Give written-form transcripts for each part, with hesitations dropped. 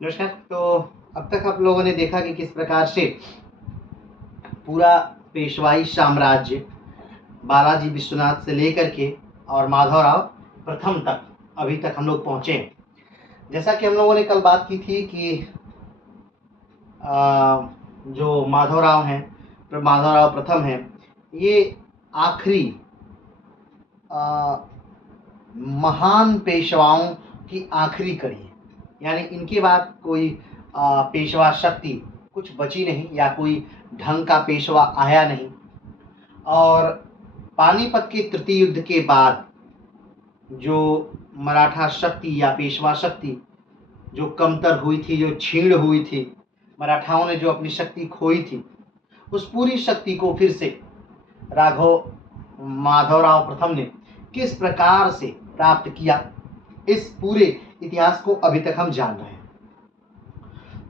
नमस्कार। तो अब तक आप लोगों ने देखा कि किस प्रकार से पूरा पेशवाई साम्राज्य बालाजी विश्वनाथ से लेकर के और माधवराव प्रथम तक अभी तक हम लोग पहुँचे हैं। जैसा कि हम लोगों ने कल बात की थी कि जो माधवराव हैं, माधवराव प्रथम हैं, ये आखिरी महान पेशवाओं की आखिरी कड़ी है। यानी इनके बाद कोई पेशवा शक्ति कुछ बची नहीं या कोई ढंग का पेशवा आया नहीं। और पानीपत के तृतीय युद्ध के बाद जो मराठा शक्ति या पेशवा शक्ति जो कमतर हुई थी, जो छीण हुई थी, मराठाओं ने जो अपनी शक्ति खोई थी, उस पूरी शक्ति को फिर से राघव माधवराव प्रथम ने किस प्रकार से प्राप्त किया, इस पूरे इतिहास को अभी तक हम जान रहे हैं।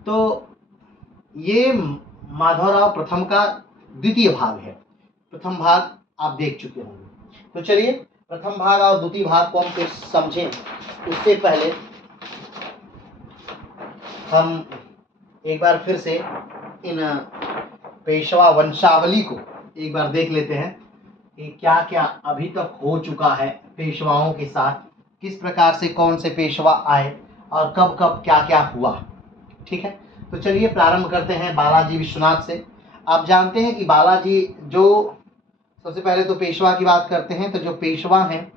तो ये माधवराव प्रथम का द्वितीय भाग है। प्रथम भाग आप देख चुके होंगे। तो चलिए प्रथम भाग और द्वितीय भाग को हम फिर समझें, उससे पहले हम एक बार फिर से इन पेशवा वंशावली को एक बार देख लेते हैं कि क्या क्या अभी तक हो चुका है पेशवाओं के साथ, किस प्रकार से कौन से पेशवा आए और कब कब क्या क्या हुआ। ठीक है, तो चलिए प्रारंभ करते हैं बालाजी विश्वनाथ से। आप जानते हैं कि बालाजी जो सबसे पहले तो पेशवा की बात करते हैं। तो जो पेशवा हैं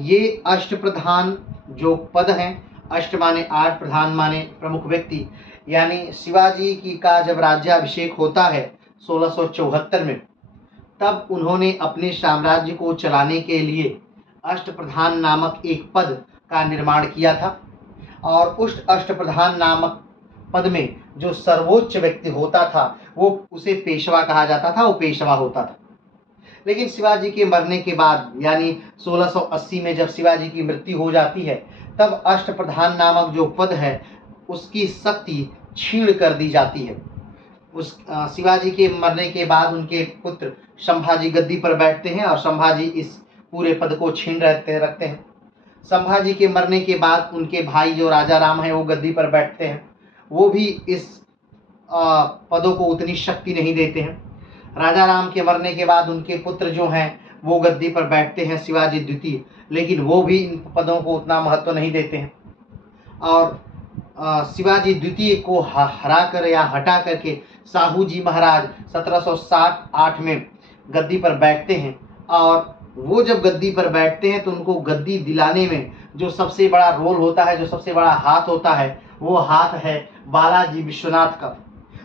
ये अष्टप्रधान जो पद हैं, अष्ट माने 8, प्रधान माने प्रमुख व्यक्ति, यानी शिवाजी की का जब राज्याभिषेक होता है 1674 में, तब उन्होंने अपने साम्राज्य को चलाने के लिए अष्टप्रधान नामक एक पद का निर्माण किया था। और उस अष्टप्रधान नामक पद में जो सर्वोच्च व्यक्ति होता था वो उसे पेशवा कहा जाता था, वो पेशवा होता था। लेकिन शिवाजी के मरने के बाद यानी 1680 में जब शिवाजी की मृत्यु हो जाती है, तब अष्टप्रधान नामक जो पद है उसकी शक्ति छीण कर दी जाती है। उस शिवाजी के मरने के बाद उनके पुत्र संभाजी गद्दी पर बैठते हैं और संभाजी इस पूरे पद को छीन रखते हैं। संभाजी के मरने के बाद उनके भाई जो राजा राम है वो गद्दी पर बैठते हैं, वो भी इस पदों को उतनी शक्ति नहीं देते हैं। राजा राम के मरने के बाद उनके पुत्र जो हैं वो गद्दी पर बैठते हैं, शिवाजी द्वितीय, लेकिन वो भी इन पदों को उतना महत्व नहीं देते हैं। और शिवाजी द्वितीय को हरा कर या हटा करके साहू जी महाराज 1760-8 में गद्दी पर बैठते हैं। और वो जब गद्दी पर बैठते हैं तो उनको गद्दी दिलाने में जो सबसे बड़ा रोल होता है, जो सबसे बड़ा हाथ होता है, वो हाथ है बालाजी विश्वनाथ का।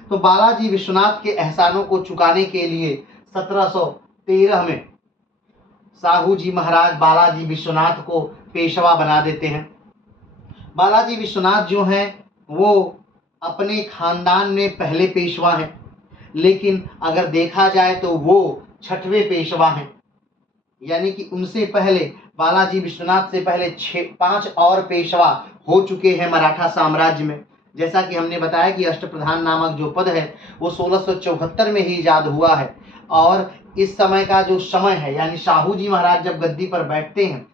तो बालाजी विश्वनाथ के एहसानों को चुकाने के लिए 1713 में साहू जी महाराज बालाजी विश्वनाथ को पेशवा बना देते हैं। बालाजी विश्वनाथ जो हैं वो अपने खानदान में पहले पेशवा हैं, लेकिन अगर देखा जाए तो वो 6वें पेशवा हैं। यानी कि उनसे पहले बालाजी विश्वनाथ से पहले 5 और पेशवा हो चुके हैं मराठा साम्राज्य में। जैसा कि हमने बताया कि अष्टप्रधान नामक जो पद है वो 1674 में ही इजाद हुआ है। और इस समय का जो समय है, यानी साहू जी महाराज जब गद्दी पर बैठते हैं,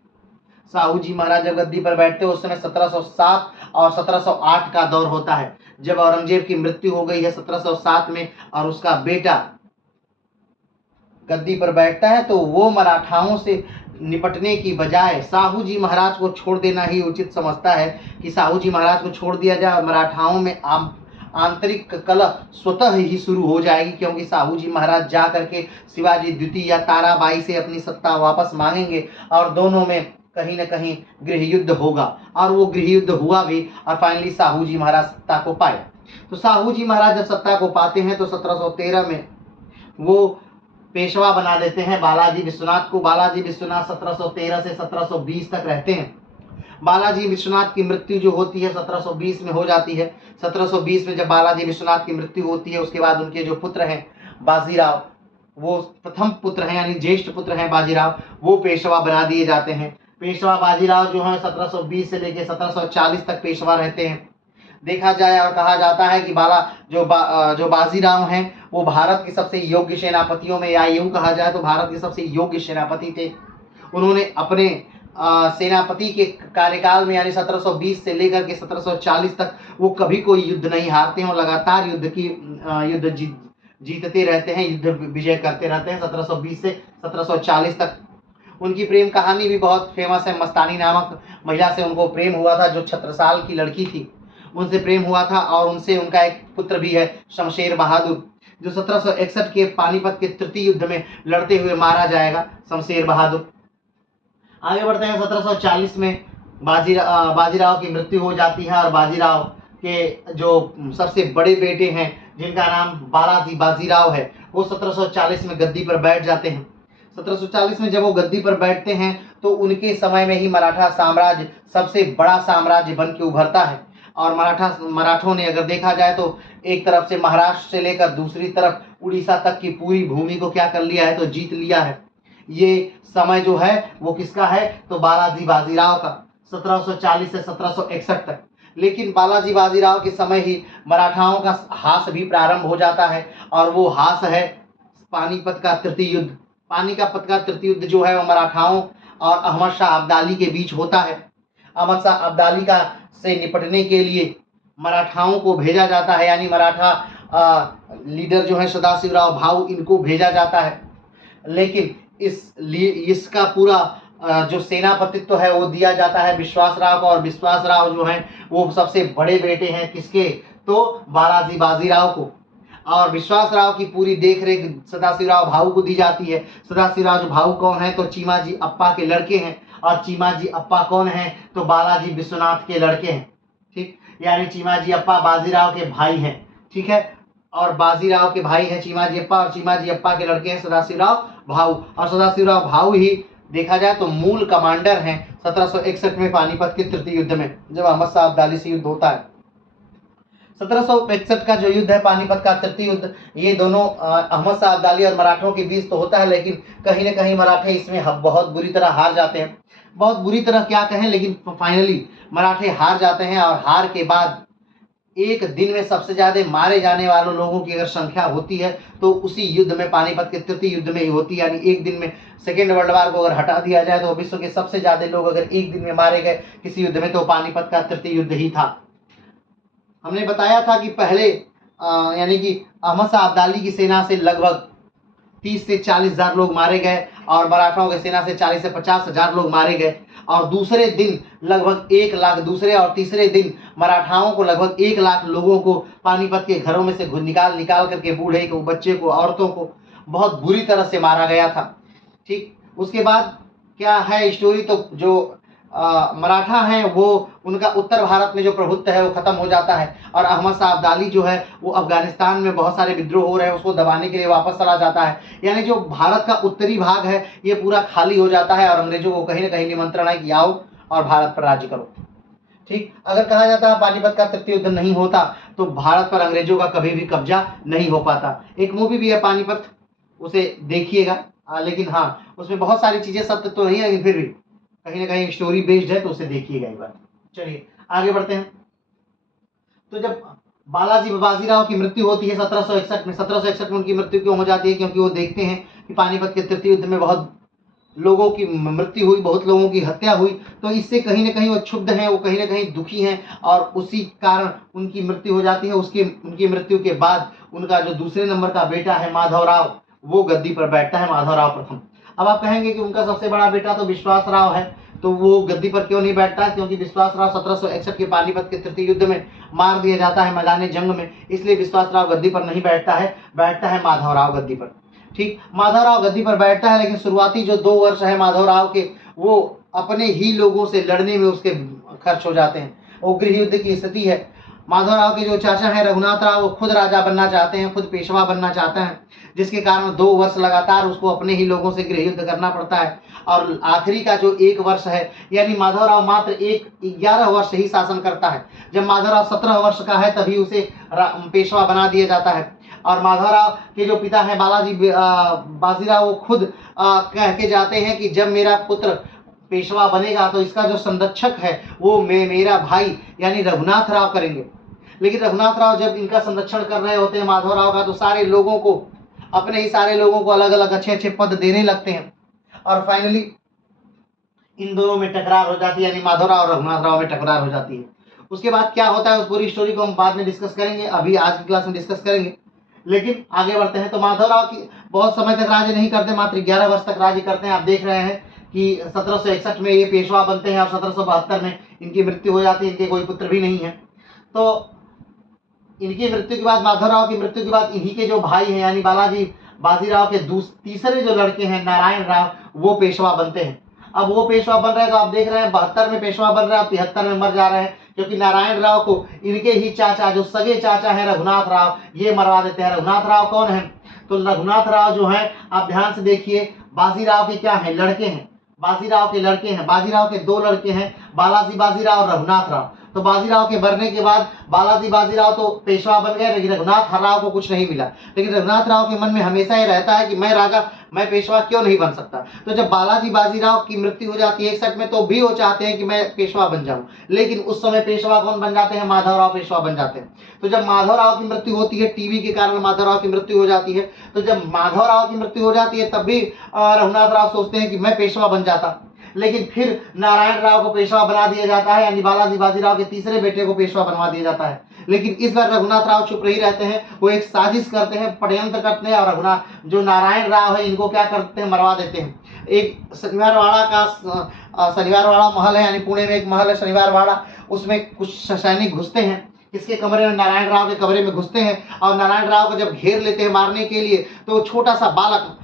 साहू जी महाराज जब गद्दी पर बैठते हैं उस समय 1707 और 1708 का दौर होता है, जब औरंगजेब की मृत्यु हो गई है 1707 में और उसका बेटा गद्दी पर बैठता है। तो वो मराठाओं से निपटने की बजाय साहू जी महाराज को छोड़ देना ही उचित समझता है कि साहू जी महाराज को छोड़ दिया जाए। मराठाओं में आंतरिक कलह स्वतः ही शुरू हो जाएगी, क्योंकि साहू जी महाराज जा करके शिवाजी द्वितीय या ताराबाई से अपनी सत्ता वापस मांगेंगे और दोनों में कहीं न कहीं गृह युद्ध होगा। और वो गृह युद्ध हुआ भी और फाइनली साहू जी महाराज सत्ता को पाए। तो साहू जी महाराज जब सत्ता को पाते हैं तो 1713 में वो पेशवा बना देते हैं बालाजी विश्वनाथ को। बालाजी विश्वनाथ 1713 से 1720 तक रहते हैं। बालाजी विश्वनाथ की मृत्यु जो होती है 1720 में हो जाती है। 1720 में जब बालाजी विश्वनाथ की मृत्यु होती है, उसके बाद उनके जो पुत्र हैं बाजीराव, वो प्रथम पुत्र हैं यानी ज्येष्ठ पुत्र हैं बाजीराव, वो पेशवा बना दिए जाते हैं। पेशवा बाजीराव जो हैं 1720 से लेकर 1740 तक पेशवा रहते हैं। देखा जाए और कहा जाता है कि जो बाजीराव हैं वो भारत के सबसे योग्य सेनापतियों में, या यूँ कहा जाए तो भारत के सबसे योग्य सेनापति थे। उन्होंने अपने सेनापति के कार्यकाल में यानी 1720 से लेकर के 1740 तक वो कभी कोई युद्ध नहीं हारते हैं और लगातार युद्ध जीतते रहते हैं, युद्ध विजय करते रहते हैं 1720 से 1740 तक। उनकी प्रेम कहानी भी बहुत फेमस है। मस्तानी नामक महिला से उनको प्रेम हुआ था, जो छत्रसाल की लड़की थी, उनसे प्रेम हुआ था और उनसे उनका एक पुत्र भी है शमशेर बहादुर, जो 1761 के पानीपत के तृतीय युद्ध में लड़ते हुए मारा जाएगा, शमशेर बहादुर। आगे बढ़ते हैं। 1740 में बाजीराव की मृत्यु हो जाती है और बाजीराव के जो सबसे बड़े बेटे हैं, जिनका नाम बालाजी बाजीराव है, वो 1740 में गद्दी पर बैठ जाते हैं। 1740 में जब वो गद्दी पर बैठते हैं तो उनके समय में ही मराठा साम्राज्य सबसे बड़ा साम्राज्य बन के उभरता है। और मराठों ने अगर देखा जाए तो एक तरफ से महाराष्ट्र से लेकर दूसरी तरफ उड़ीसा तक की पूरी भूमि को क्या कर लिया है, तो जीत लिया है। ये समय जो है वो किसका है, तो बालाजी बाजीराव का, 1740 से 1761 तक। लेकिन बालाजी बाजीराव के समय ही मराठाओं का हास भी प्रारंभ हो जाता है और वो हास है पानीपत का तृतीय युद्ध। पानीपत का तृतीय युद्ध जो है वो मराठाओं और अहमद शाह अब्दाली के बीच होता है। अहमद शाह अब्दाली का से निपटने के लिए मराठाओं को भेजा जाता है, यानी मराठा लीडर जो है सदाशिवराव भाऊ, इनको भेजा जाता है। लेकिन इसका पूरा जो सेनापतित्व है वो दिया जाता है विश्वासराव को, और विश्वासराव जो हैं वो सबसे बड़े बेटे हैं किसके, तो बालाजी बाजीराव को। और विश्वासराव की पूरी देखरेख सदाशिवराव भाऊ को दी जाती है। सदाशिवराव भाऊ कौन है, तो चीमाजी अप्पा के लड़के हैं, और चीमाजी अप्पा कौन है, तो बालाजी विश्वनाथ के लड़के हैं। ठीक, यानी चीमाजी अप्पा बाजीराव के भाई हैं। ठीक है, और बाजीराव के भाई हैं चीमाजी अप्पा, और चीमाजी अप्पा के लड़के हैं सदाशिवराव भाऊ। और सदाशिवराव भाऊ ही देखा जाए तो मूल कमांडर हैं 1761 में पानीपत के तृतीय युद्ध में, जब अहमद शाह अब्दाली से युद्ध होता है। 1761 का जो युद्ध है पानीपत का तृतीय युद्ध, ये दोनों अहमद शाह अब्दाली और मराठों के बीच तो होता है, लेकिन कहीं ना कहीं मराठे इसमें बहुत बुरी तरह हार जाते हैं। बहुत बुरी तरह क्या कहें, लेकिन फाइनली मराठे हार जाते हैं। और हार के बाद एक दिन में सबसे ज्यादा मारे जाने वालों लोगों की अगर संख्या होती है तो उसी युद्ध में, पानीपत के तृतीय युद्ध में ही होती है। यानी एक दिन में सेकेंड वर्ल्ड वार को अगर हटा दिया जाए तो विश्व के सबसे ज्यादा लोग अगर एक दिन में मारे गए किसी युद्ध में, तो पानीपत का तृतीय युद्ध ही था। हमने बताया था कि पहले यानी कि अहमद शाह अब्दाली की सेना से लगभग 30 से 40 हजार लोग मारे गए, और मराठाओं की सेना से 40 से 50 हजार लोग मारे गए। और दूसरे दिन लगभग 1 लाख, दूसरे और तीसरे दिन मराठाओं को लगभग 1 लाख लोगों को पानीपत के घरों में से निकाल करके, बूढ़े को, बच्चे को, औरतों को बहुत बुरी तरह से मारा गया था। ठीक, उसके बाद क्या है स्टोरी, तो जो मराठा हैं वो, उनका उत्तर भारत में जो प्रभुत्व है वो खत्म हो जाता है, और अहमद शाह अब्दाली जो है वो अफगानिस्तान में बहुत सारे विद्रोह हो रहे हैं, उसको दबाने के लिए वापस चला जाता है। यानी जो भारत का उत्तरी भाग है ये पूरा खाली हो जाता है, और अंग्रेजों को कहीं ना कहीं निमंत्रण है कि आओ और भारत पर राज्य करो। ठीक, अगर कहा जाता है पानीपत का तृतीय युद्ध नहीं होता तो भारत पर अंग्रेजों का कभी भी कब्जा नहीं हो पाता। एक मूवी भी है पानीपत, उसे देखिएगा। लेकिन हाँ, उसमें बहुत सारी चीजें सत्य तो नहीं है, लेकिन फिर भी कहीं ना कहीं स्टोरी बेस्ड है, तो उसे देखिएगा एक बार। चलिए आगे बढ़ते हैं। तो जब बालाजी बाजीराव की मृत्यु होती है 1761 में, 1761 में उनकी मृत्यु क्यों हो जाती है, क्योंकि वो देखते हैं कि पानीपत के तृतीय युद्ध में बहुत लोगों की मृत्यु हुई, बहुत लोगों की हत्या हुई, तो इससे कहीं ना कहीं वो क्षुब्ध हैं, वो कहीं ना कहीं दुखी हैं, और उसी कारण उनकी मृत्यु हो जाती है। उनकी मृत्यु के बाद उनका जो दूसरे नंबर का बेटा है माधवराव, वो गद्दी पर बैठता है, माधवराव प्रथम। अब आप कहेंगे कि उनका सबसे बड़ा बेटा तो विश्वासराव है, तो वो गद्दी पर क्यों नहीं बैठता है, क्योंकि विश्वासराव 1761 के पानीपत के तृतीय युद्ध में मार दिया जाता है मैदान जंग में, इसलिए विश्वासराव गद्दी पर नहीं बैठता है, बैठता है माधवराव गद्दी पर। ठीक, माधवराव गद्दी पर बैठता है, लेकिन शुरुआती जो 2 वर्ष है माधवराव के, वो अपने ही लोगों से लड़ने में उसके खर्च हो जाते हैं। वो गृह युद्ध की स्थिति है। माधवराव के जो चाचा हैं रघुनाथ राव, वो खुद राजा बनना चाहते हैं, खुद पेशवा बनना चाहते हैं, जिसके कारण 2 वर्ष लगातार उसको अपने ही लोगों से गृह युद्ध करना पड़ता है। और आखिरी का जो 1 वर्ष है, यानी माधवराव मात्र 11 वर्ष ही शासन करता है। जब माधवराव 17 वर्ष का है तभी उसे पेशवा बना दिया जाता है। और माधवराव के जो पिता हैं बालाजी बाजीराव, वो खुद कह के जाते हैं कि जब मेरा पुत्र पेशवा बनेगा तो इसका जो संरक्षक है वो मेरा भाई यानी रघुनाथ राव करेंगे। लेकिन रघुनाथ राव जब इनका संरक्षण कर रहे होते हैं माधवराव का, तो सारे लोगों को, अपने ही सारे लोगों को अलग अलग अच्छे अच्छे पद देने लगते हैं। और फाइनली इन दोनों में टकरार हो जाती है, यानी माधवराव और रघुनाथ राव में टकरार हो जाती है। उसके बाद क्या होता है उस पूरी स्टोरी को हम बाद में डिस्कस करेंगे, अभी आज की क्लास में डिस्कस करेंगे। लेकिन आगे बढ़ते हैं। तो माधवराव की बहुत समय तक राज्य नहीं करते, मात्र 11 वर्ष तक राज्य करते हैं। आप देख रहे हैं कि 1761 में ये पेशवा बनते हैं और 1772 में इनकी मृत्यु हो जाती है। इनके कोई पुत्र भी नहीं है। तो इनकी मृत्यु के बाद, माधवराव की मृत्यु के बाद, इन्हीं के जो भाई हैं यानी बालाजी बाजीराव के तीसरे जो लड़के हैं नारायण राव, वो पेशवा बनते हैं। अब वो पेशवा बन रहे हैं तो आप देख रहे हैं 72 में पेशवा बन रहे हैं, 73 में मर जा रहे हैं, क्योंकि नारायण राव को इनके ही चाचा, जो सगे चाचा है रघुनाथ राव, ये मरवा देते हैं। रघुनाथ राव कौन है? तो रघुनाथ राव जो है, आप ध्यान से देखिए, बाजीराव के क्या है? लड़के हैं। बाजीराव के लड़के हैं। बाजीराव के 2 लड़के हैं, बालाजी बाजीराव और रघुनाथ राव। तो बाजीराव के मरने के बाद बालाजी बाजीराव तो पेशवा बन गए, लेकिन रघुनाथ राव को कुछ नहीं मिला। लेकिन रघुनाथ राव के मन में हमेशा ये रहता है कि मैं राजा, मैं पेशवा क्यों नहीं बन सकता। तो जब बालाजी बाजीराव की मृत्यु हो जाती है 61 में, तो भी वो चाहते हैं कि मैं पेशवा बन जाऊं, लेकिन उस समय पेशवा कौन बन जाते हैं? माधवराव पेशवा बन जाते हैं। तो जब माधवराव की मृत्यु होती है, टीबी के कारण माधवराव की मृत्यु हो जाती है, तो जब माधवराव की मृत्यु हो जाती है तब भी रघुनाथ राव सोचते हैं कि मैं पेशवा बन जाता, लेकिन फिर नारायण राव को पेशवा बना दिया जाता है, यानी बालाजी बाजीराव के तीसरे बेटे को पेशवा बनवा दिया जाता है। लेकिन इस बार रघुनाथ राव चुप नहीं रहते हैं, वो एक साजिश करते हैं, षड्यंत्र करते हैं, और रघुनाथ जो नारायण राव है इनको क्या करते हैं? मरवा देते हैं। एक शनिवारवाड़ा महल है, यानी पुणे में एक महल है शनिवारवाड़ा, उसमें कुछ सैनिक घुसते हैं। किसके कमरे में? नारायण राव के कमरे में घुसते हैं, और नारायण राव को जब घेर लेते हैं मारने के लिए, तो छोटा सा बालक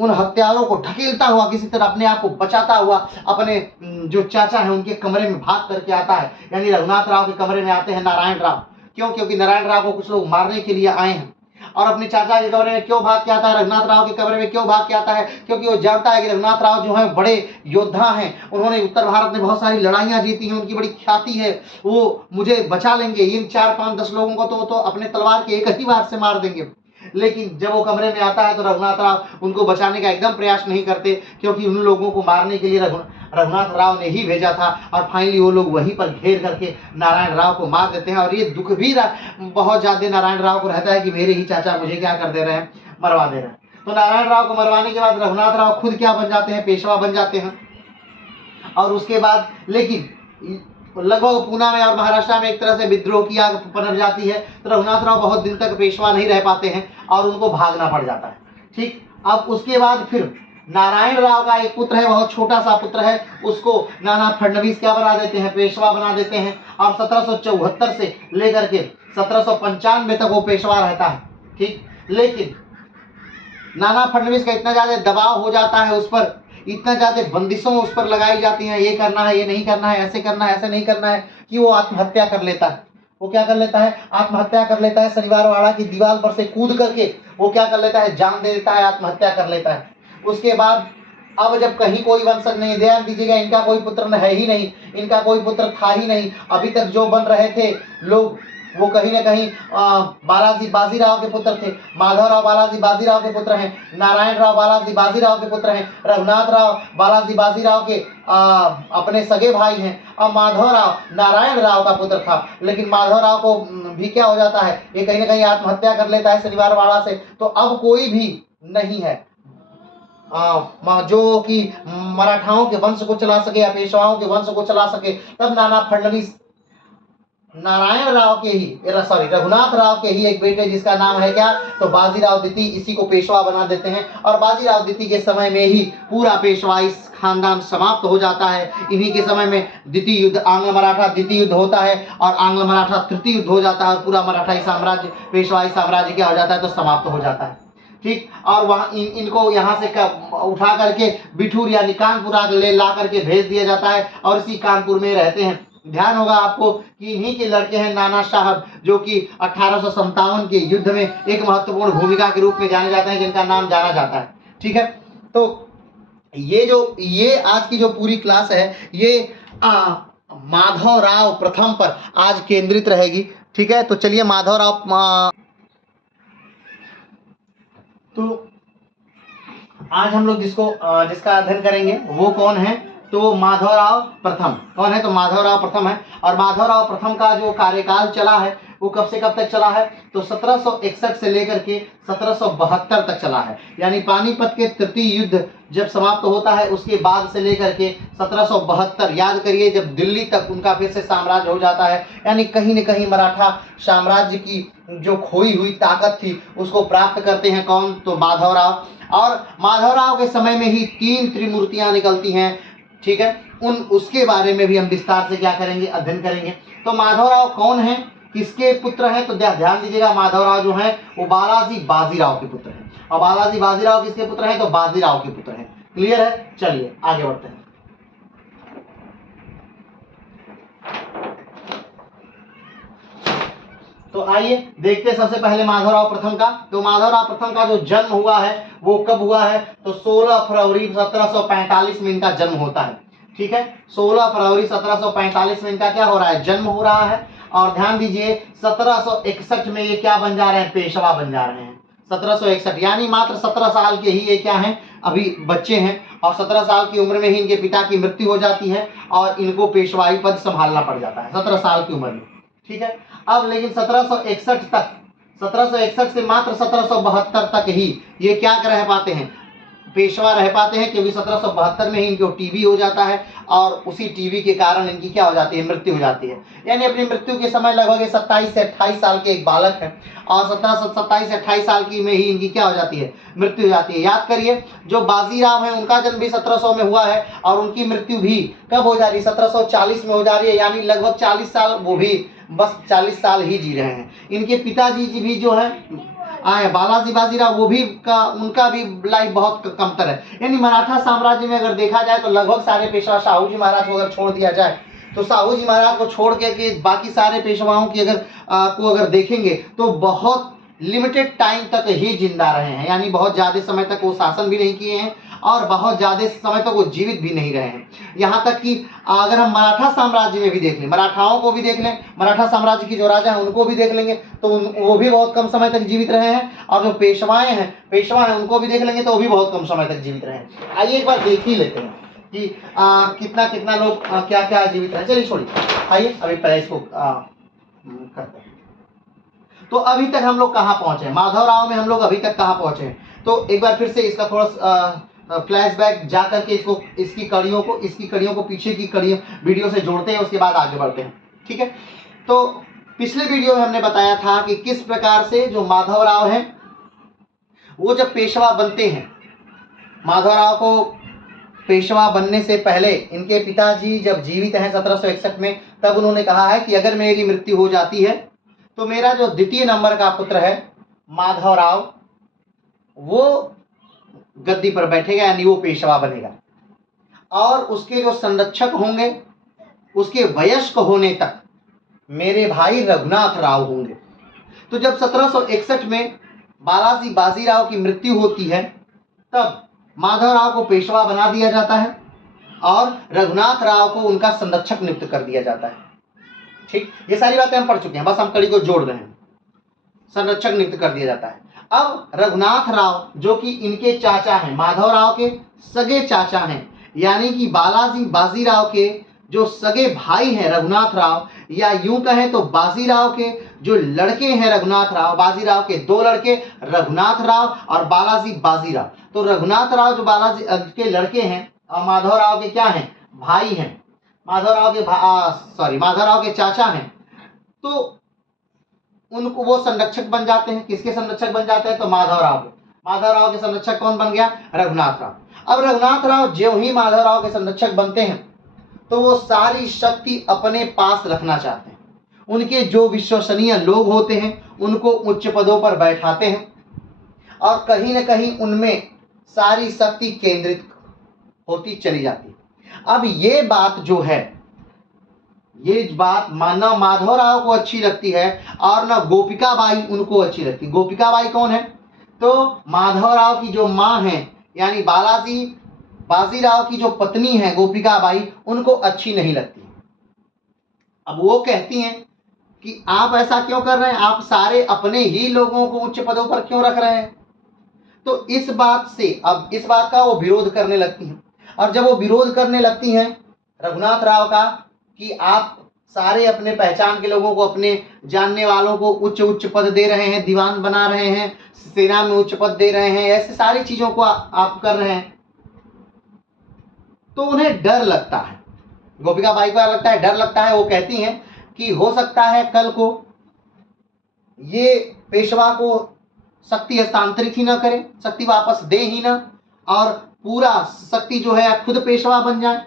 उन हत्यारों को ढकेलता हुआ, किसी तरह अपने आप को बचाता हुआ, अपने जो चाचा है उनके कमरे में भाग करके आता है, यानी रघुनाथ राव के कमरे में आते हैं नारायण राव। क्यों? क्योंकि नारायण राव को कुछ लोग मारने के लिए आए हैं। और अपने चाचा के कमरे में क्यों भाग के आता है? रघुनाथ राव के कमरे में क्यों भाग के आता है? क्योंकि वो जानता है कि रघुनाथ राव जो है बड़े योद्धा हैं, उन्होंने उत्तर भारत में बहुत सारी लड़ाइयां जीती हैं, उनकी बड़ी ख्याति है, वो मुझे बचा लेंगे। इन 4, 5, 10 लोगों को तो अपने तलवार के एक ही वार से मार देंगे। लेकिन जब वो कमरे में आता है तो रघुनाथ राव उनको बचाने का एकदम प्रयास नहीं करते, क्योंकि उन लोगों को मारने के लिए रघुनाथ राव ने ही भेजा था। और फाइनली वो लोग वहीं पर घेर करके नारायण राव को मार देते हैं। और ये दुख भी बहुत ज्यादा नारायण राव को रहता है कि मेरे ही चाचा मुझे क्या कर दे रहे हैं? मरवा दे रहे हैं। तो नारायण राव को मरवाने के बाद रघुनाथ राव खुद क्या बन जाते हैं? पेशवा बन जाते हैं। और उसके बाद लेकिन लगभग पूना में और महाराष्ट्र में एक तरह से विद्रोह की आग पनप जाती है, तो रघुनाथ राव बहुत दिन तक पेशवा नहीं रह पाते हैं और उनको भागना पड़ जाता है। ठीक, अब उसके बाद फिर नारायण राव का एक पुत्र है, बहुत छोटा सा पुत्र है, उसको नाना फडणवीस क्या बना देते हैं? पेशवा बना देते हैं। और 1774 से लेकर के 1795 तक वो पेशवा रहता है। ठीक, लेकिन नाना फडणवीस का इतना ज्यादा दबाव हो जाता है उस पर, इतना ज्यादा बंदिशों उस पर लगाई जाती हैं, ये करना है, ये नहीं करना है, ऐसे करना है, ऐसे नहीं करना है, कि वो आत्महत्या कर लेता है। वो क्या कर लेता है? आत्महत्या कर लेता है। शनिवारवाड़ा की दीवार पर से कूद करके वो क्या कर लेता है? जान दे देता है, आत्महत्या कर लेता है। उसके बाद अब जब कहीं कोई वंशज नहीं, ध्यान दीजिएगा, इनका कोई पुत्र है ही नहीं, इनका कोई पुत्र था ही नहीं। अभी तक जो बन रहे थे लोग, वो कहीं ना कहीं बालाजी बाजीराव के पुत्र थे। माधवराव बालाजी बाजीराव के पुत्र हैं, नारायण राव बालाजी बाजीराव के पुत्र हैं, रघुनाथ राव बालाजी बाजीराव के अपने सगे भाई हैं, और माधवराव नारायण राव का पुत्र था। लेकिन माधवराव को भी क्या हो जाता है? ये कहीं ना कहीं आत्महत्या कर लेता है शनिवारवाड़ा से। तो अब कोई भी नहीं है जो कि मराठाओं के वंश को चला सके या पेशवाओं के वंश को चला सके। तब नाना फडणवीस नारायण राव के ही रघुनाथ राव के ही एक बेटे, जिसका नाम है क्या? तो बाजीराव द्वितीय, इसी को पेशवा बना देते हैं। और बाजीराव द्वितीय के समय में ही पूरा पेशवाई खानदान समाप्त हो जाता है। इन्हीं के समय में द्वितीय युद्ध, आंग्ल मराठा द्वितीय युद्ध होता है, और आंग्ल मराठा तृतीय युद्ध हो जाता है, और पूरा मराठाई साम्राज्य, पेशवाई साम्राज्य क्या हो जाता है? तो समाप्त हो जाता है। ठीक, और वहाँ इनको यहाँ से उठा करके बिठूर यानी कानपुर ला करके भेज दिया जाता है, और इसी कानपुर में रहते हैं। ध्यान होगा आपको कि इन्हीं के लड़के हैं नाना साहब, जो कि 1857 के युद्ध में एक महत्वपूर्ण भूमिका के रूप में जाने जाते हैं, जिनका नाम जाना जाता है। ठीक है, तो ये आज की जो पूरी क्लास है, ये माधवराव प्रथम पर आज केंद्रित रहेगी। ठीक है, तो चलिए माधवराव, तो आज हम लोग जिसका अध्ययन करेंगे वो कौन है? तो माधवराव प्रथम। कौन है? तो माधवराव प्रथम है। और माधवराव प्रथम का जो कार्यकाल चला है वो कब से कब तक चला है, तो 1761 से लेकर के 1772 तक चला है। यानी पानीपत के तृतीय युद्ध जब समाप्त होता है उसके बाद से लेकर के 1772, याद करिए, जब दिल्ली तक उनका फिर से साम्राज्य हो जाता है। यानी कहीं न कहीं मराठा साम्राज्य की जो खोई हुई ताकत थी उसको प्राप्त करते हैं कौन, तो माधवराव। और माधवराव के समय में ही 3 त्रिमूर्तियां निकलती हैं, ठीक है। उसके बारे में भी हम विस्तार से क्या करेंगे, अध्ययन करेंगे। तो माधवराव कौन है, किसके पुत्र हैं, तो ध्यान दीजिएगा, माधवराव जो है वो बालाजी बाजीराव के पुत्र हैं। और बालाजी बाजीराव किसके पुत्र हैं, तो बाजीराव के पुत्र हैं। क्लियर है, चलिए आगे बढ़ते हैं। तो आइए देखते हैं सबसे पहले माधवराव प्रथम का। तो माधवराव प्रथम का जो जन्म हुआ है वो कब हुआ है, तो 16 फरवरी 1745 में इनका जन्म होता है, ठीक है। 16 फरवरी 1745 में इनका क्या हो रहा है, जन्म हो रहा है। और ध्यान दीजिए 1761 में ये क्या बन जा रहे हैं, पेशवा बन जा रहे हैं। 1761 यानी मात्र 17 साल के ही ये क्या हैं, अभी बच्चे हैं। और 17 साल की उम्र में ही इनके पिता की मृत्यु हो जाती है और इनको पेशवाई पद संभालना पड़ जाता है 17 साल की उम्र में, ठीक है। अब लेकिन 1761 से मात्र 1772 तक ही ये क्या रह पाते हैं, पेशवा रह पाते हैं, क्योंकि 1772 में ही इनको टीबी हो जाता है और उसी टीबी के कारण इनकी क्या हो जाती है, मृत्यु हो जाती है। यानी अपनी मृत्यु के समय लगभग 27 से 28 साल के एक बालक है और 27 से 28 साल की में ही इनकी क्या हो जाती है, मृत्यु हो जाती है। याद करिए, जो बाजीराव है उनका जन्म भी 1700 में हुआ है और उनकी मृत्यु भी कब हो जा रही है, 1740 में हो जा रही है। यानी लगभग 40 साल, वो भी बस 40 साल ही जी रहे हैं। इनके पिताजी जी भी जो है बालाजी बाजीराव, वो भी उनका भी लाइफ बहुत कमतर है। यानी मराठा साम्राज्य में अगर देखा जाए तो लगभग सारे पेशवा साहू जी महाराज को अगर छोड़ दिया जाए, तो साहू जी महाराज को छोड़ के बाकी सारे पेशवाओं की अगर देखेंगे तो बहुत लिमिटेड टाइम तक ही जिंदा रहे हैं। यानी बहुत ज़्यादा समय तक वो शासन भी नहीं किए हैं और बहुत ज़्यादा समय तक वो जीवित भी नहीं रहे हैं। यहाँ तक कि अगर हम मराठा साम्राज्य में भी देख लें, मराठाओं को भी देख लें, मराठा साम्राज्य की जो राजा हैं उनको भी देख लेंगे तो वो भी बहुत कम समय तक जीवित रहे हैं। और जो पेशवा हैं उनको भी देख लेंगे तो वो भी बहुत कम समय तक जीवित रहे हैं। आइए एक बार देख ही लेते हैं कि कितना कितना लोग क्या क्या जीवित रहे। चलिए छोड़िए, आइए अभी पहले इसको करते हैं। तो अभी तक हम लोग कहाँ पहुंचे हैं, माधवराव में हम लोग अभी तक कहाँ पहुंचे हैं। तो एक बार फिर से इसका थोड़ा फ्लैशबैक जा करके इसकी कड़ियों को पीछे की कड़ियों वीडियो से जोड़ते हैं, उसके बाद आगे बढ़ते हैं, ठीक है। तो पिछले वीडियो में हमने बताया था कि किस प्रकार से जो माधवराव हैं वो जब पेशवा बनते हैं, माधवराव को पेशवा बनने से पहले इनके पिताजी जब जीवित हैं 1761 में, तब उन्होंने कहा है कि अगर मेरी मृत्यु हो जाती है तो मेरा जो द्वितीय नंबर का पुत्र है माधवराव, वो गद्दी पर बैठेगा, यानी वो पेशवा बनेगा। और उसके जो संरक्षक होंगे उसके वयस्क होने तक मेरे भाई रघुनाथ राव होंगे। तो जब 1761 में बालाजी बाजीराव की मृत्यु होती है तब माधवराव को पेशवा बना दिया जाता है और रघुनाथ राव को उनका संरक्षक नियुक्त कर दिया जाता है, ठीक। ये सारी बातें हम पढ़ चुके हैं, बस हम कड़ी को जोड़ रहे हैं। संरक्षक नियुक्त कर दिया जाता है। अब रघुनाथ राव जो कि इनके चाचा हैं, माधवराव के सगे चाचा हैं, यानी कि बालाजी बाजीराव के जो सगे भाई हैं रघुनाथ राव, या यूं कहें तो बाजीराव के जो लड़के हैं रघुनाथ राव, बाजीराव के 2 लड़के रघुनाथ राव और बालाजी बाजीराव। तो रघुनाथ राव जो बालाजी के लड़के हैं और माधवराव के क्या हैं, भाई हैं, माधवराव के चाचा हैं। तो उनको वो संरक्षक बन जाते हैं। किसके संरक्षक बन जाते हैं, तो माधवराव के संरक्षक कौन बन गया, रघुनाथ राव। अब रघुनाथ राव जो ही माधवराव के संरक्षक बनते हैं तो वो सारी शक्ति अपने पास रखना चाहते हैं। उनके जो विश्वसनीय लोग होते हैं उनको उच्च पदों पर बैठाते हैं और कहीं न कहीं उनमें सारी शक्ति केंद्रित होती चली जाती है। अब ये बात जो है, ये बात न माधवराव को अच्छी लगती है और न गोपिका बाई उनको अच्छी लगती। गोपिका बाई कौन है, तो माधवराव की जो माँ है, यानी बालाजी बाजीराव की जो पत्नी है गोपिका बाई, उनको अच्छी नहीं लगती। अब वो कहती हैं कि आप ऐसा क्यों कर रहे हैं, आप सारे अपने ही लोगों को उच्च पदों पर क्यों रख रहे हैं। तो इस बात का वो विरोध करने लगती हैं। और जब वो विरोध करने लगती हैं रघुनाथ राव का कि आप सारे अपने पहचान के लोगों को, अपने जानने वालों को उच्च उच्च पद दे रहे हैं, दीवान बना रहे हैं, सेना में उच्च पद दे रहे हैं, ऐसे सारी चीजों को आप कर रहे हैं, तो उन्हें डर लगता है। गोपिका बाई को क्या लगता है? डर लगता है। वो कहती हैं कि हो सकता है कल को ये पेशवा को शक्ति हस्तांतरित ही ना करे, शक्ति वापस दे ही ना, और पूरा शक्ति जो है खुद पेशवा बन जाए।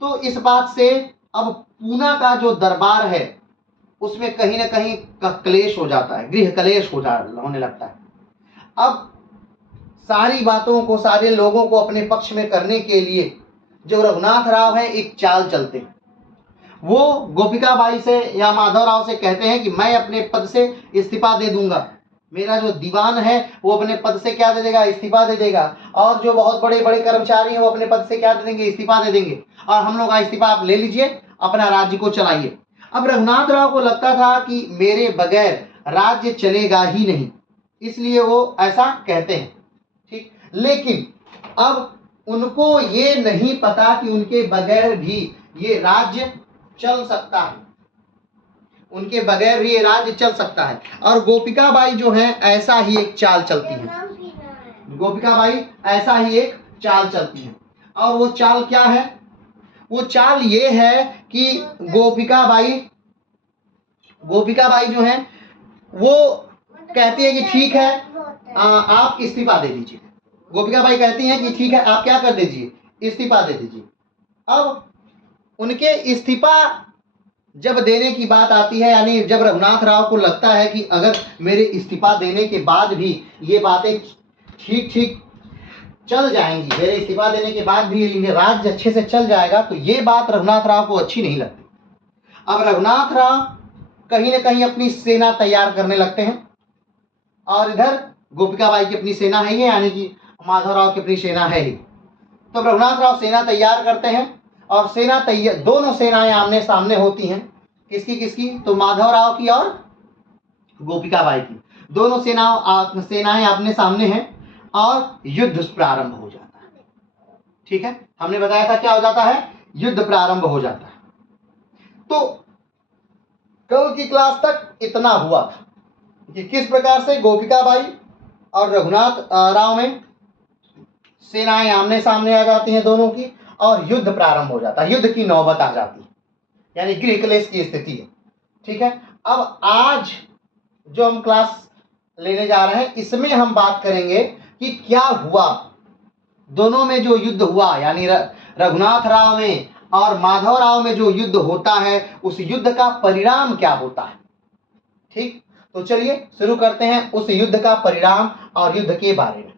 तो इस बात से अब पूना का जो दरबार है उसमें कहीं ना कहीं क्लेश हो जाता है, गृह क्लेश होने लगता है। अब सारी बातों को, सारे लोगों को अपने पक्ष में करने के लिए जो रघुनाथ राव है एक चाल चलते हैं। वो गोपिका बाई से या माधव राव से कहते हैं कि मैं अपने पद से इस्तीफा दे दूंगा, मेरा जो दीवान है वो अपने पद से क्या दे देगा? इस्तीफा दे देगा, और जो बहुत बड़े बड़े कर्मचारी हैं वो अपने पद से क्या दे देंगे? इस्तीफा दे देंगे, और हम लोग का इस्तीफा आप ले लीजिए, अपना राज्य को चलाइए। अब रघुनाथ राव को लगता था कि मेरे बगैर राज्य चलेगा ही नहीं, इसलिए वो ऐसा कहते हैं, ठीक। लेकिन अब उनको ये नहीं पता कि उनके बगैर भी ये राज्य चल सकता है, उनके बगैर भी ये राज्य चल सकता है। और गोपिका बाई जो है ऐसा ही एक चाल चलती है, गोपिका बाई ऐसा ही एक चाल चलती है। और वो चाल क्या है? वो चाल ये है कि गोपिका बाई जो है वो कहती है कि ठीक है, आप इस्तीफा दे दीजिए। गोपिका बाई कहती हैं कि ठीक है, आप क्या कर दीजिए? इस्तीफा दे दीजिए। अब उनके इस्तीफा जब देने की बात आती है, यानी जब रघुनाथ राव को लगता है कि अगर मेरे इस्तीफा देने के बाद भी ये बातें ठीक ठीक चल जाएंगी, मेरे इस्तीफा देने के बाद भी इन्हें राज्य अच्छे से चल जाएगा, तो ये बात रघुनाथ राव को अच्छी नहीं लगती। अब रघुनाथ राव कहीं ना कहीं अपनी सेना तैयार करने लगते हैं, और इधर गोपिका बाई की अपनी सेना है ही, यानी कि माधव राव की अपनी सेना है ही। तो रघुनाथ राव सेना तैयार करते हैं, और सेना तैयार, दोनों सेनाएं आमने सामने होती हैं। किसकी किसकी? तो माधव राव की और गोपिका बाई की, दोनों सेनाएं आमने सामने हैं, और युद्ध प्रारंभ हो जाता है। ठीक है, हमने बताया था क्या हो जाता है? युद्ध प्रारंभ हो जाता है। तो कल की क्लास तक इतना हुआ था कि किस प्रकार से गोपिका बाई और रघुनाथ राव में सेनाएं आमने सामने आ जाती हैं दोनों की, और युद्ध प्रारंभ हो जाता है, युद्ध की नौबत आ जाती है, यानी गृह क्लेश की स्थिति है। ठीक है, अब आज जो हम क्लास लेने जा रहे हैं इसमें हम बात करेंगे कि क्या हुआ दोनों में, जो युद्ध हुआ, यानी रघुनाथ राव में और माधव राव में जो युद्ध होता है उस युद्ध का परिणाम क्या होता है। ठीक, तो चलिए शुरू करते हैं उस युद्ध का परिणाम और युद्ध के बारे में।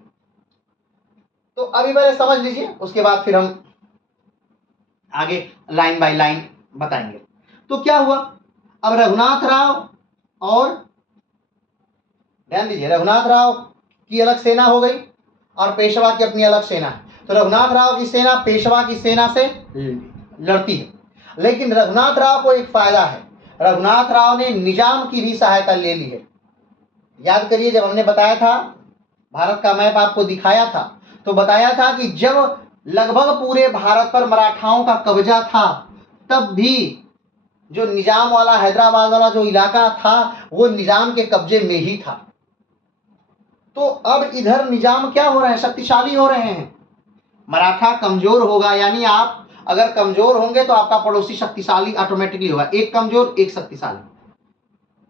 तो अभी पहले समझ लीजिए, उसके बाद फिर हम आगे लाइन बाय लाइन बताएंगे। तो क्या हुआ? अब रघुनाथ राव और, ध्यान दीजिए, रघुनाथ राव की अलग सेना हो गई और पेशवा की अपनी अलग सेना है। तो रघुनाथ राव की सेना पेशवा की सेना से लड़ती है, लेकिन रघुनाथ राव को एक फायदा है, रघुनाथ राव ने निजाम की भी सहायता ले ली है। याद करिए, जब हमने बताया था, भारत का मैप आपको दिखाया था, तो बताया था कि जब लगभग पूरे भारत पर मराठाओं का कब्जा था, तब भी जो निजाम वाला, हैदराबाद वाला जो इलाका था वो निजाम के कब्जे में ही था। तो अब इधर निजाम क्या हो रहे हैं? शक्तिशाली हो रहे हैं। मराठा कमजोर होगा, यानी आप अगर कमजोर होंगे तो आपका पड़ोसी शक्तिशाली ऑटोमेटिकली होगा। एक कमजोर एक शक्तिशाली,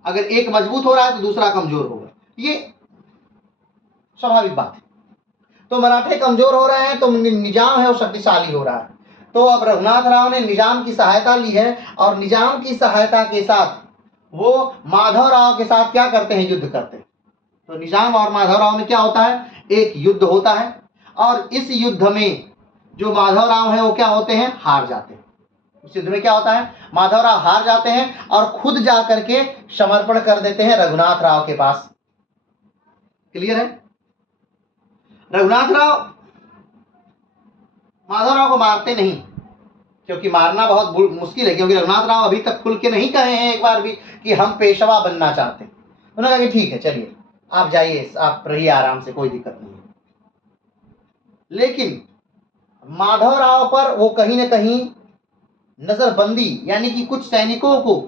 अगर एक मजबूत हो रहा है तो दूसरा कमजोर होगा, ये स्वाभाविक बात है। तो मराठे कमजोर हो रहे हैं तो निजाम है वो शक्तिशाली हो रहा है। तो अब रघुनाथ राव ने निजाम की सहायता ली है, और निजाम की सहायता के साथ वो माधव राव के साथ क्या करते हैं? युद्ध करते हैं। तो निजाम और माधव राव में क्या होता है? एक युद्ध होता है, और इस युद्ध में जो माधव राव है वो क्या होते हैं? हार जाते हैं। इस युद्ध में क्या होता है? माधव राव हार जाते हैं और खुद जा करके समर्पण कर देते हैं रघुनाथ राव के पास। क्लियर है? रघुनाथ राव माधव राव को मारते नहीं, क्योंकि मारना बहुत मुश्किल है, क्योंकि रघुनाथ राव अभी तक खुल के नहीं कहे हैं एक बार भी कि हम पेशवा बनना चाहते हैं। उन्होंने कहा कि ठीक है, चलिए आप जाइए, आप रहिए आराम से, कोई दिक्कत नहीं है। लेकिन माधव राव पर वो कहीं ना कहीं नजरबंदी, यानी कि कुछ सैनिकों को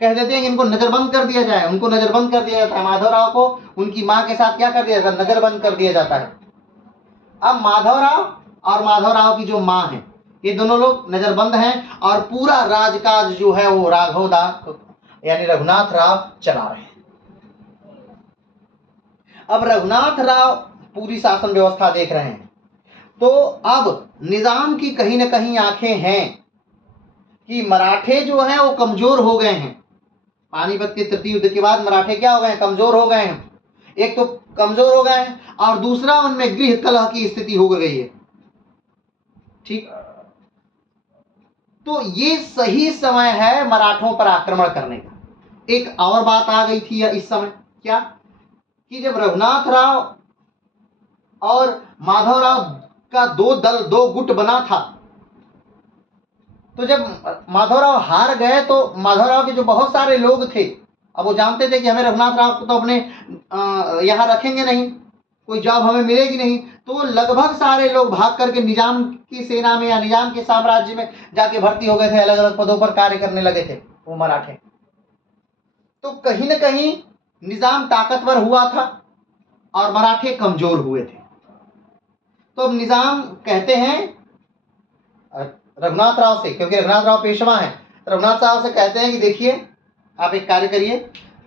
कह देते हैं कि इनको नजरबंद कर दिया जाए, उनको नजरबंद कर दिया जाता है। माधवराव को उनकी माँ के साथ क्या कर दिया जाता है, नजरबंद कर दिया जाता है। अब माधवराव और माधवराव की जो माँ है, ये दोनों लोग नजरबंद हैं और पूरा राजकाज जो है वो राघव दास यानी रघुनाथ राव चला रहे हैं। अब रघुनाथ राव पूरी शासन व्यवस्था देख रहे हैं, तो अब निजाम की कहीं ना कहीं आंखें हैं कि मराठे जो हैं वो कमजोर हो गए हैं। पानीपत के तृतीय युद्ध के बाद मराठे क्या हो गए हैं, कमजोर हो गए हैं। एक तो कमजोर हो गए हैं और दूसरा उनमें गृह कलह की स्थिति हो गई है। ठीक, तो ये सही समय है मराठों पर आक्रमण करने का। एक और बात आ गई थी इस समय, क्या कि जब रघुनाथ राव और माधवराव का दो गुट बना था, तो जब माधवराव हार गए तो माधवराव के जो बहुत सारे लोग थे, अब वो जानते थे कि हमें रघुनाथ राव को तो अपने यहाँ रखेंगे नहीं, कोई जॉब हमें मिलेगी नहीं, तो लगभग सारे लोग भाग करके निजाम की सेना में या निजाम के साम्राज्य में जाके भर्ती हो गए थे, अलग अलग पदों पर कार्य करने लगे थे वो मराठे। तो कहीं ना कहीं निजाम ताकतवर हुआ था और मराठे कमजोर हुए थे। तो अब निजाम कहते हैं रघुनाथ राव से, क्योंकि रघुनाथ राव पेशवा हैं, रघुनाथ राव से कहते हैं कि देखिए आप एक कार्य करिए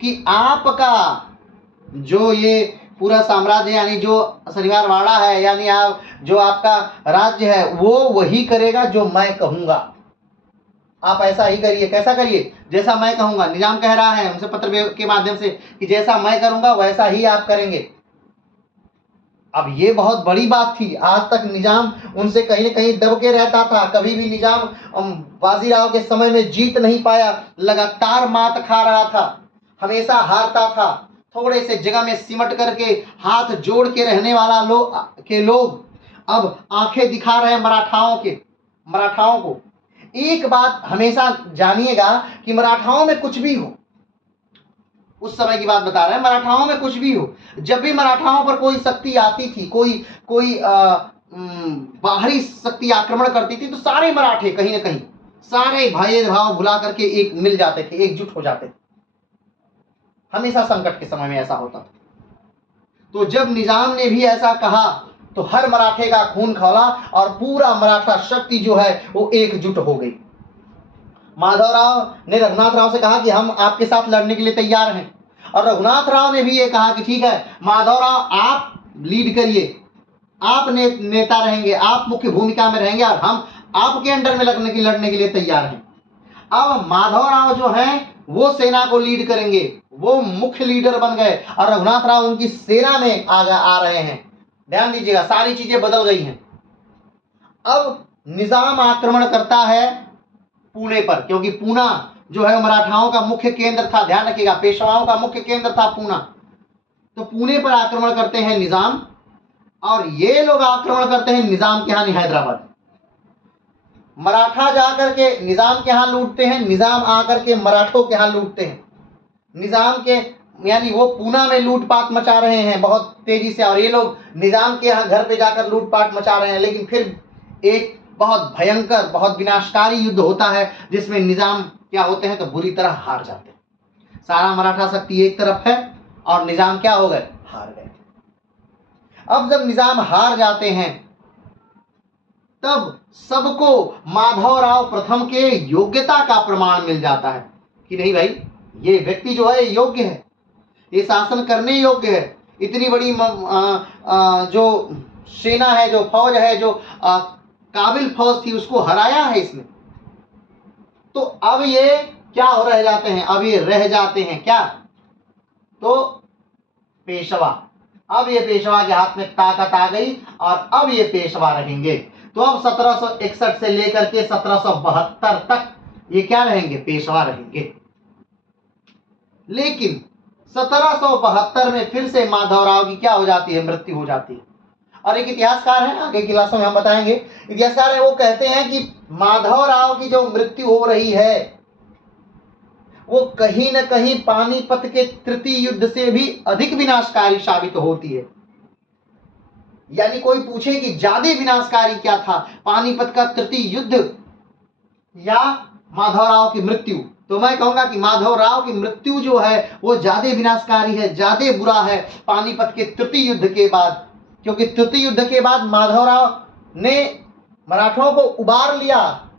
कि आपका जो ये पूरा साम्राज्य यानी जो शनिवार वाड़ा है, यानी आप जो आपका राज्य है वो वही करेगा जो मैं कहूंगा। आप ऐसा ही करिए। कैसा करिए, जैसा मैं कहूंगा। निजाम कह रहा है उनसे पत्र के माध्यम से कि जैसा मैं करूंगा वैसा ही आप करेंगे। अब ये बहुत बड़ी बात थी। आज तक निजाम उनसे कहीं ना कहीं दब के रहता था, कभी भी निजाम बाजीराव के समय में जीत नहीं पाया, लगातार मात खा रहा था, हमेशा हारता था। थोड़े से जगह में सिमट करके हाथ जोड़ के रहने वाला लोग अब आंखें दिखा रहे हैं मराठाओं को। एक बात हमेशा जानिएगा कि मराठाओं में कुछ भी हो, उस समय की बात बता रहे हैं, मराठाओं में कुछ भी हो, जब भी मराठाओं पर कोई शक्ति आती थी, कोई बाहरी शक्ति आक्रमण करती थी, तो सारे मराठे कहीं ना कहीं सारे भेदभाव भुला करके एक मिल जाते थे, एकजुट हो जाते थे। हमेशा संकट के समय में ऐसा होता था। तो जब निजाम ने भी ऐसा कहा तो हर मराठे का खून खौला और पूरा मराठा शक्ति जो है वो एकजुट हो गई। माधवराव ने रघुनाथ राव से कहा कि हम आपके साथ लड़ने के लिए तैयार हैं, और रघुनाथ राव ने भी ये कहा कि ठीक है माधवराव आप लीड करिए, आप नेता रहेंगे, आप मुख्य भूमिका में रहेंगे और हम आपके अंडर में लड़ने के लिए तैयार हैं। अब माधवराव जो हैं वो सेना को लीड करेंगे, वो मुख्य लीडर बन गए और रघुनाथ राव उनकी सेना में आ रहे हैं। ध्यान दीजिएगा, सारी चीजें बदल गई हैं। अब निजाम आक्रमण करता है पुणे पर, क्योंकि पूना जो है मराठाओं का मुख्य केंद्र था। ध्यान रखिएगा, पेशवाओं का मुख्य केंद्र था पूना। तो पुणे पर आक्रमण करते हैं निजाम, और ये लोग आक्रमण करते हैं निजाम के यहाँ हैदराबाद। मराठा जाकर के निजाम के यहाँ लूटते हैं, निजाम आकर के मराठों के यहाँ लूटते हैं। निजाम के यानी वो पूना में लूटपाट मचा रहे हैं बहुत तेजी से, और ये लोग निजाम के यहाँ घर पे जाकर लूटपाट मचा रहे हैं। लेकिन फिर एक बहुत भयंकर, बहुत विनाशकारी युद्ध होता है जिसमें निजाम क्या होते हैं तो बुरी तरह हार जाते हैं। सारा मराठा शक्ति एक तरफ है और निजाम क्या हो गए, हार गए। अब जब निजाम हार जाते हैं तब सबको माधवराव प्रथम के योग्यता का प्रमाण मिल जाता है कि नहीं भाई, ये व्यक्ति जो है योग्य है, ये शासन करने योग्य है। इतनी बड़ी जो सेना है, जो फौज है, जो काबिल फौज थी, उसको हराया है इसने। तो अब ये क्या हो रह जाते हैं, अब ये रह जाते हैं क्या, तो पेशवा। अब ये पेशवा के हाथ में ताकत आ गई और अब ये पेशवा रहेंगे। तो अब 1761 से लेकर के 1772 तक ये क्या रहेंगे, पेशवा रहेंगे। लेकिन 1772 में फिर से माधवराव की क्या हो जाती है, मृत्यु हो जाती है। और एक इतिहासकार है, आगे की क्लासों में हम बताएंगे, इतिहासकार है, वो कहते हैं कि माधवराव की जो मृत्यु हो रही है वो कहीं न कहीं पानीपत के तृतीय युद्ध से भी अधिक विनाशकारी साबित होती है। यानी कोई पूछे कि ज्यादा विनाशकारी क्या था, पानीपत का तृतीय युद्ध या माधवराव की मृत्यु, तो मैं कहूंगा कि माधवराव की मृत्यु जो है वो ज्यादा विनाशकारी है, ज्यादा बुरा है पानीपत के तृतीय युद्ध के बाद। क्योंकि तृतीय युद्ध के बाद माधवराव ने मराठों को उबार लिया,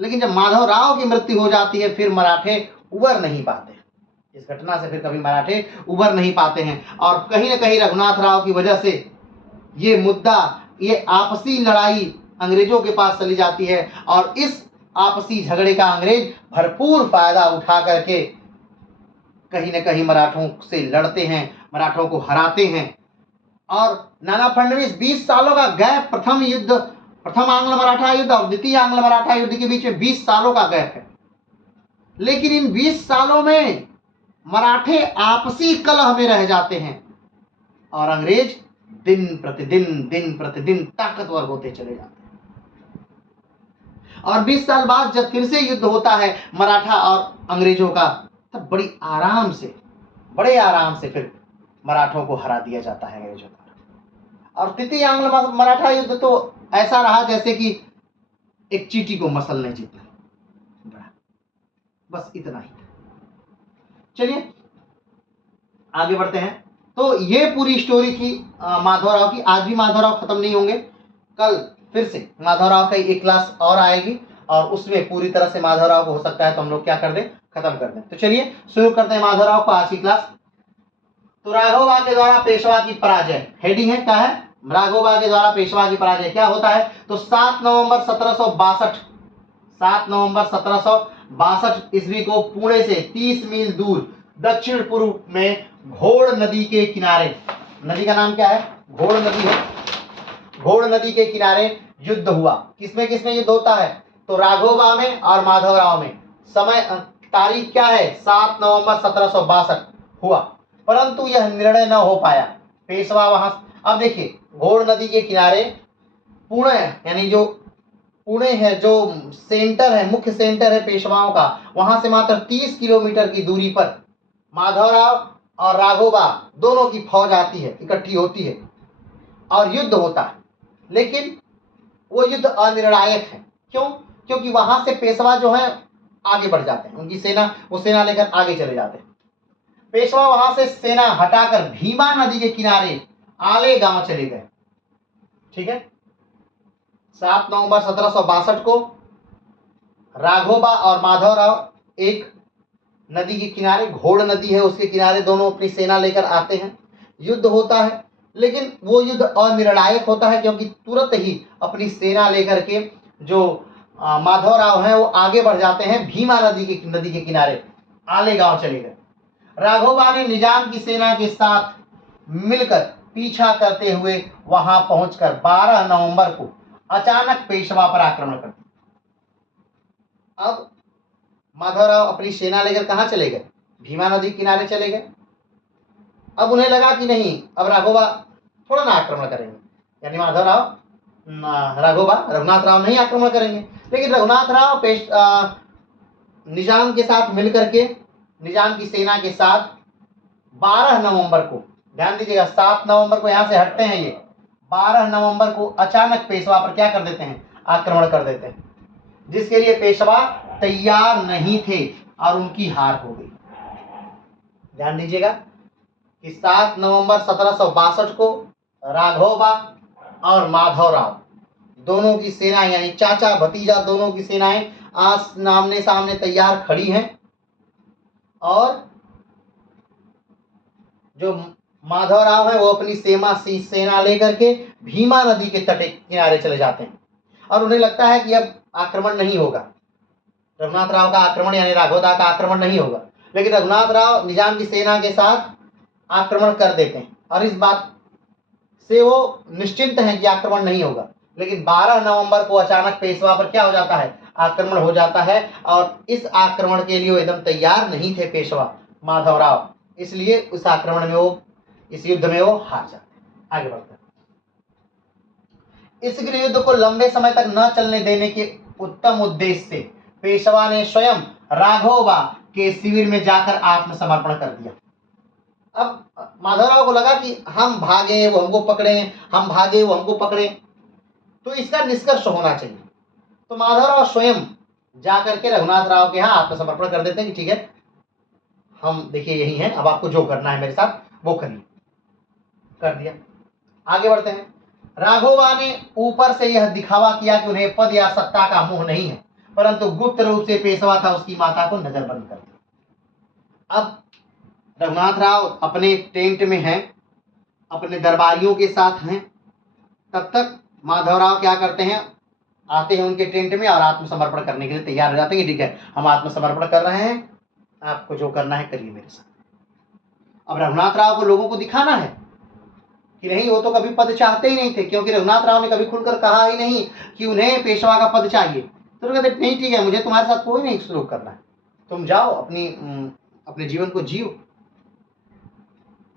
लेकिन जब माधवराव की मृत्यु हो जाती है फिर मराठे उबर नहीं पाते। इस घटना से फिर कभी मराठे उबर नहीं पाते हैं। और कहीं ना कहीं रघुनाथ राव की वजह से ये मुद्दा, ये आपसी लड़ाई अंग्रेजों के पास चली जाती है, और इस आपसी झगड़े का अंग्रेज भरपूर फायदा उठा करके कहीं न कहीं मराठों से लड़ते हैं, मराठों को हराते हैं। और नाना फडणवीस 20 सालों का गैप, प्रथम आंग्ल मराठा युद्ध और द्वितीय आंग्ल मराठा युद्ध के बीच में 20 सालों का गैप है, लेकिन इन 20 सालों में मराठे आपसी कलह में रह जाते हैं और अंग्रेज दिन प्रतिदिन ताकतवर होते चले जाते हैं। और 20 साल बाद जब फिर से युद्ध होता है मराठा और अंग्रेजों का, तब बड़े आराम से फिर मराठों को हरा दिया जाता है अंग्रेजों का। और तृतीय आंग्ल मराठा युद्ध तो ऐसा रहा जैसे कि एक चींटी को मसलने जितना बड़ा, बस इतना ही। चलिए आगे बढ़ते हैं। तो ये पूरी स्टोरी थी माधवराव की। आज भी माधवराव खत्म नहीं होंगे, कल फिर से माधवराव का एक क्लास और आएगी और उसमें पूरी तरह से माधवराव को हो सकता है तो हम लोग क्या कर दें, खत्म कर दें। तो चलिए शुरू करते हैं माधवराव को आज की क्लास। तो राघोबा के द्वारा पेशवा की पराजय, हेडिंग है क्या है, राघोबा के द्वारा पेशवा की पराजय। क्या होता है, तो 7 नवंबर 1762 ईस्वी को पुणे से 30 मील दूर दक्षिण पूर्व में घोड़ नदी के किनारे, नदी का नाम क्या है, घोड़ नदी है, घोड़ नदी के किनारे युद्ध हुआ। किसमें युद्ध होता है, तो राघोबा में और माधवराव में। समय तारीख क्या है, 7 नवंबर 1762 हुआ, परंतु यह निर्णय न हो पाया। पेशवा वहां, अब देखिए घोड़ नदी के किनारे पुणे, यानी जो पुणे है, जो सेंटर है, मुख्य सेंटर है पेशवाओं का, वहां से मात्र 30 किलोमीटर की दूरी पर माधवराव और राघोबा दोनों की फौज आती है, इकट्ठी होती है और युद्ध होता है। लेकिन वो युद्ध अनिर्णायक है। क्यों, क्योंकि वहां से पेशवा जो है आगे बढ़ जाते हैं, उनकी सेना, वो सेना लेकर आगे चले जाते हैं। पेशवा वहां से सेना हटाकर भीमा नदी के किनारे आले गांव चले गए। ठीक है, 7 नवंबर 1762 को राघोबा और माधवराव एक नदी के किनारे, घोड़ नदी है उसके किनारे, दोनों अपनी सेना लेकर आते हैं, युद्ध होता है। लेकिन वो युद्ध अनिर्णायक होता है क्योंकि तुरंत ही अपनी सेना लेकर के जो माधवराव हैं वो आगे बढ़ जाते हैं, भीमा नदी के किनारे आले गांव चले गए। राघोबा ने निजाम की सेना के साथ मिलकर पीछा करते हुए वहां पहुंचकर 12 नवंबर को अचानक पेशवा पर आक्रमण कर दिया। अब माधवराव अपनी सेना लेकर कहां चले गए, भीमा नदी किनारे चले गए। अब उन्हें लगा कि नहीं, अब राघोबा थोड़ा ना आक्रमण करेंगे, यानी माधवराव, राघोबा, रघुनाथ राव नहीं आक्रमण करेंगे। लेकिन रघुनाथ राव निजाम के साथ मिलकर के, निजाम की सेना के साथ 12 नवंबर को, ध्यान दीजिएगा 7 नवंबर को यहां से हटते हैं, ये 12 नवंबर को अचानक पेशवा पर क्या कर देते हैं, आक्रमण कर देते हैं, जिसके लिए पेशवा तैयार नहीं थे और उनकी हार हो गई। ध्यान दीजिएगा कि 7 नवंबर 1762 को राघोबा और माधवराव दोनों की सेना, यानी चाचा भतीजा दोनों की सेनाएं आज आमने सामने तैयार खड़ी हैं, और जो माधवराव है वो अपनी सेना लेकर के भीमा नदी के तट किनारे चले जाते हैं और उन्हें लगता है कि अब आक्रमण नहीं होगा, रघुनाथ राव का आक्रमण यानी राघोबा का आक्रमण नहीं होगा। लेकिन रघुनाथ राव निजाम की सेना के साथ आक्रमण कर देते हैं और इस बात से वो निश्चिंत हैं कि आक्रमण नहीं होगा। लेकिन 12 नवंबर को अचानक पेशवा पर क्या हो जाता है, आक्रमण हो जाता है, और इस आक्रमण के लिए वो एकदम तैयार नहीं थे पेशवा माधवराव, इसलिए उस आक्रमण में वो, इस युद्ध में वो हार जाते हैं। आगे बढ़ते हैं। इस युद्ध को लंबे समय तक न चलने देने के उत्तम उद्देश्य से पेशवा ने स्वयं राघोबा के शिविर में जाकर आत्मसमर्पण कर दिया। अब माधवराव को लगा कि हम भागे वो हमको पकड़े, हम भागे वो हमको पकड़े, तो इसका निष्कर्ष होना चाहिए। तो माधवराव स्वयं जा करके रघुनाथ राव के यहाँ आत्मसमर्पण कर देते हैं कि ठीक है, हम देखिए यही हैं, अब आपको जो करना है मेरे साथ वो करिए। कर दिया। आगे बढ़ते हैं। राघोबा ने ऊपर से यह दिखावा किया कि उन्हें पद या सत्ता का मोह नहीं है, परंतु गुप्त रूप से पेशवा था उसकी माता को नजरबंद कर दिया। अब रघुनाथ राव अपने टेंट में हैं, अपने दरबारियों के साथ हैं, तब तक माधवराव क्या करते हैं, आते हैं उनके टेंट में और आत्मसमर्पण करने के लिए तैयार हो जाते हैं कि ठीक है, हम आत्मसमर्पण कर रहे हैं, आपको जो करना है करिए मेरे साथ। अब रघुनाथ राव को लोगों को दिखाना है कि नहीं, वो तो कभी पद चाहते ही नहीं थे, क्योंकि रघुनाथ राव ने कभी खुलकर कहा ही नहीं कि उन्हें पेशवा का पद चाहिए। तो कहते नहीं ठीक है, मुझे तुम्हारे साथ कोई नहीं शुरू करना है, तुम जाओ अपने जीवन को जियो।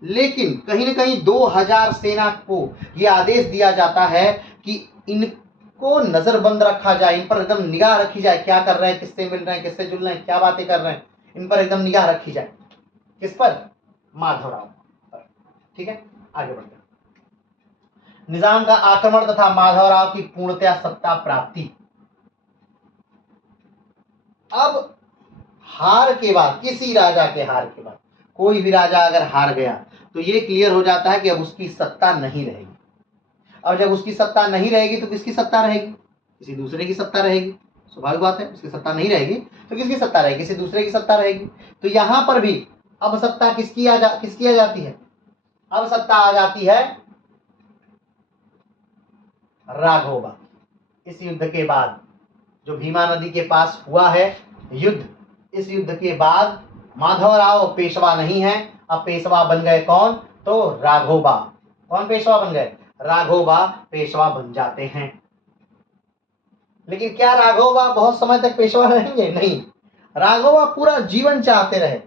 लेकिन कहीं ना कहीं 2000 सेना को यह आदेश दिया जाता है कि इनको नजरबंद रखा जाए, इन पर एकदम निगाह रखी जाए, क्या कर रहे हैं, किससे मिल रहे हैं, किससे जुल रहे हैं, क्या बातें कर रहे हैं, इन पर एकदम निगाह रखी जाए। किस पर? माधवराव पर। ठीक है, आगे बढ़ते हैं। निजाम का आक्रमण तथा माधवराव की पूर्णतया सत्ता प्राप्ति। अब हार के बाद, किसी राजा के हार के बाद, कोई भी राजा अगर हार गया तो ये क्लियर हो जाता है कि अब उसकी सत्ता नहीं रहेगी। अब जब उसकी सत्ता नहीं रहेगी तो किसकी सत्ता रहेगी? किसी दूसरे की सत्ता रहेगी। स्वाभाविक बात है, उसकी सत्ता नहीं रहेगी तो किसकी सत्ता रहेगी? किसी दूसरे की सत्ता रहेगी। तो यहां पर भी अब सत्ता किसकी आ जाती है? अब सत्ता आ जाती है राघोबा। इस युद्ध के बाद जो भीमा नदी के पास हुआ है युद्ध, इस युद्ध के बाद माधवराव पेशवा नहीं है, अब पेशवा बन गए कौन? तो राघोबा। कौन पेशवा बन गए? राघोबा पेशवा बन जाते हैं। लेकिन क्या राघोबा बहुत समय तक पेशवा रहेंगे? नहीं, राघोबा पूरा जीवन चाहते रहे।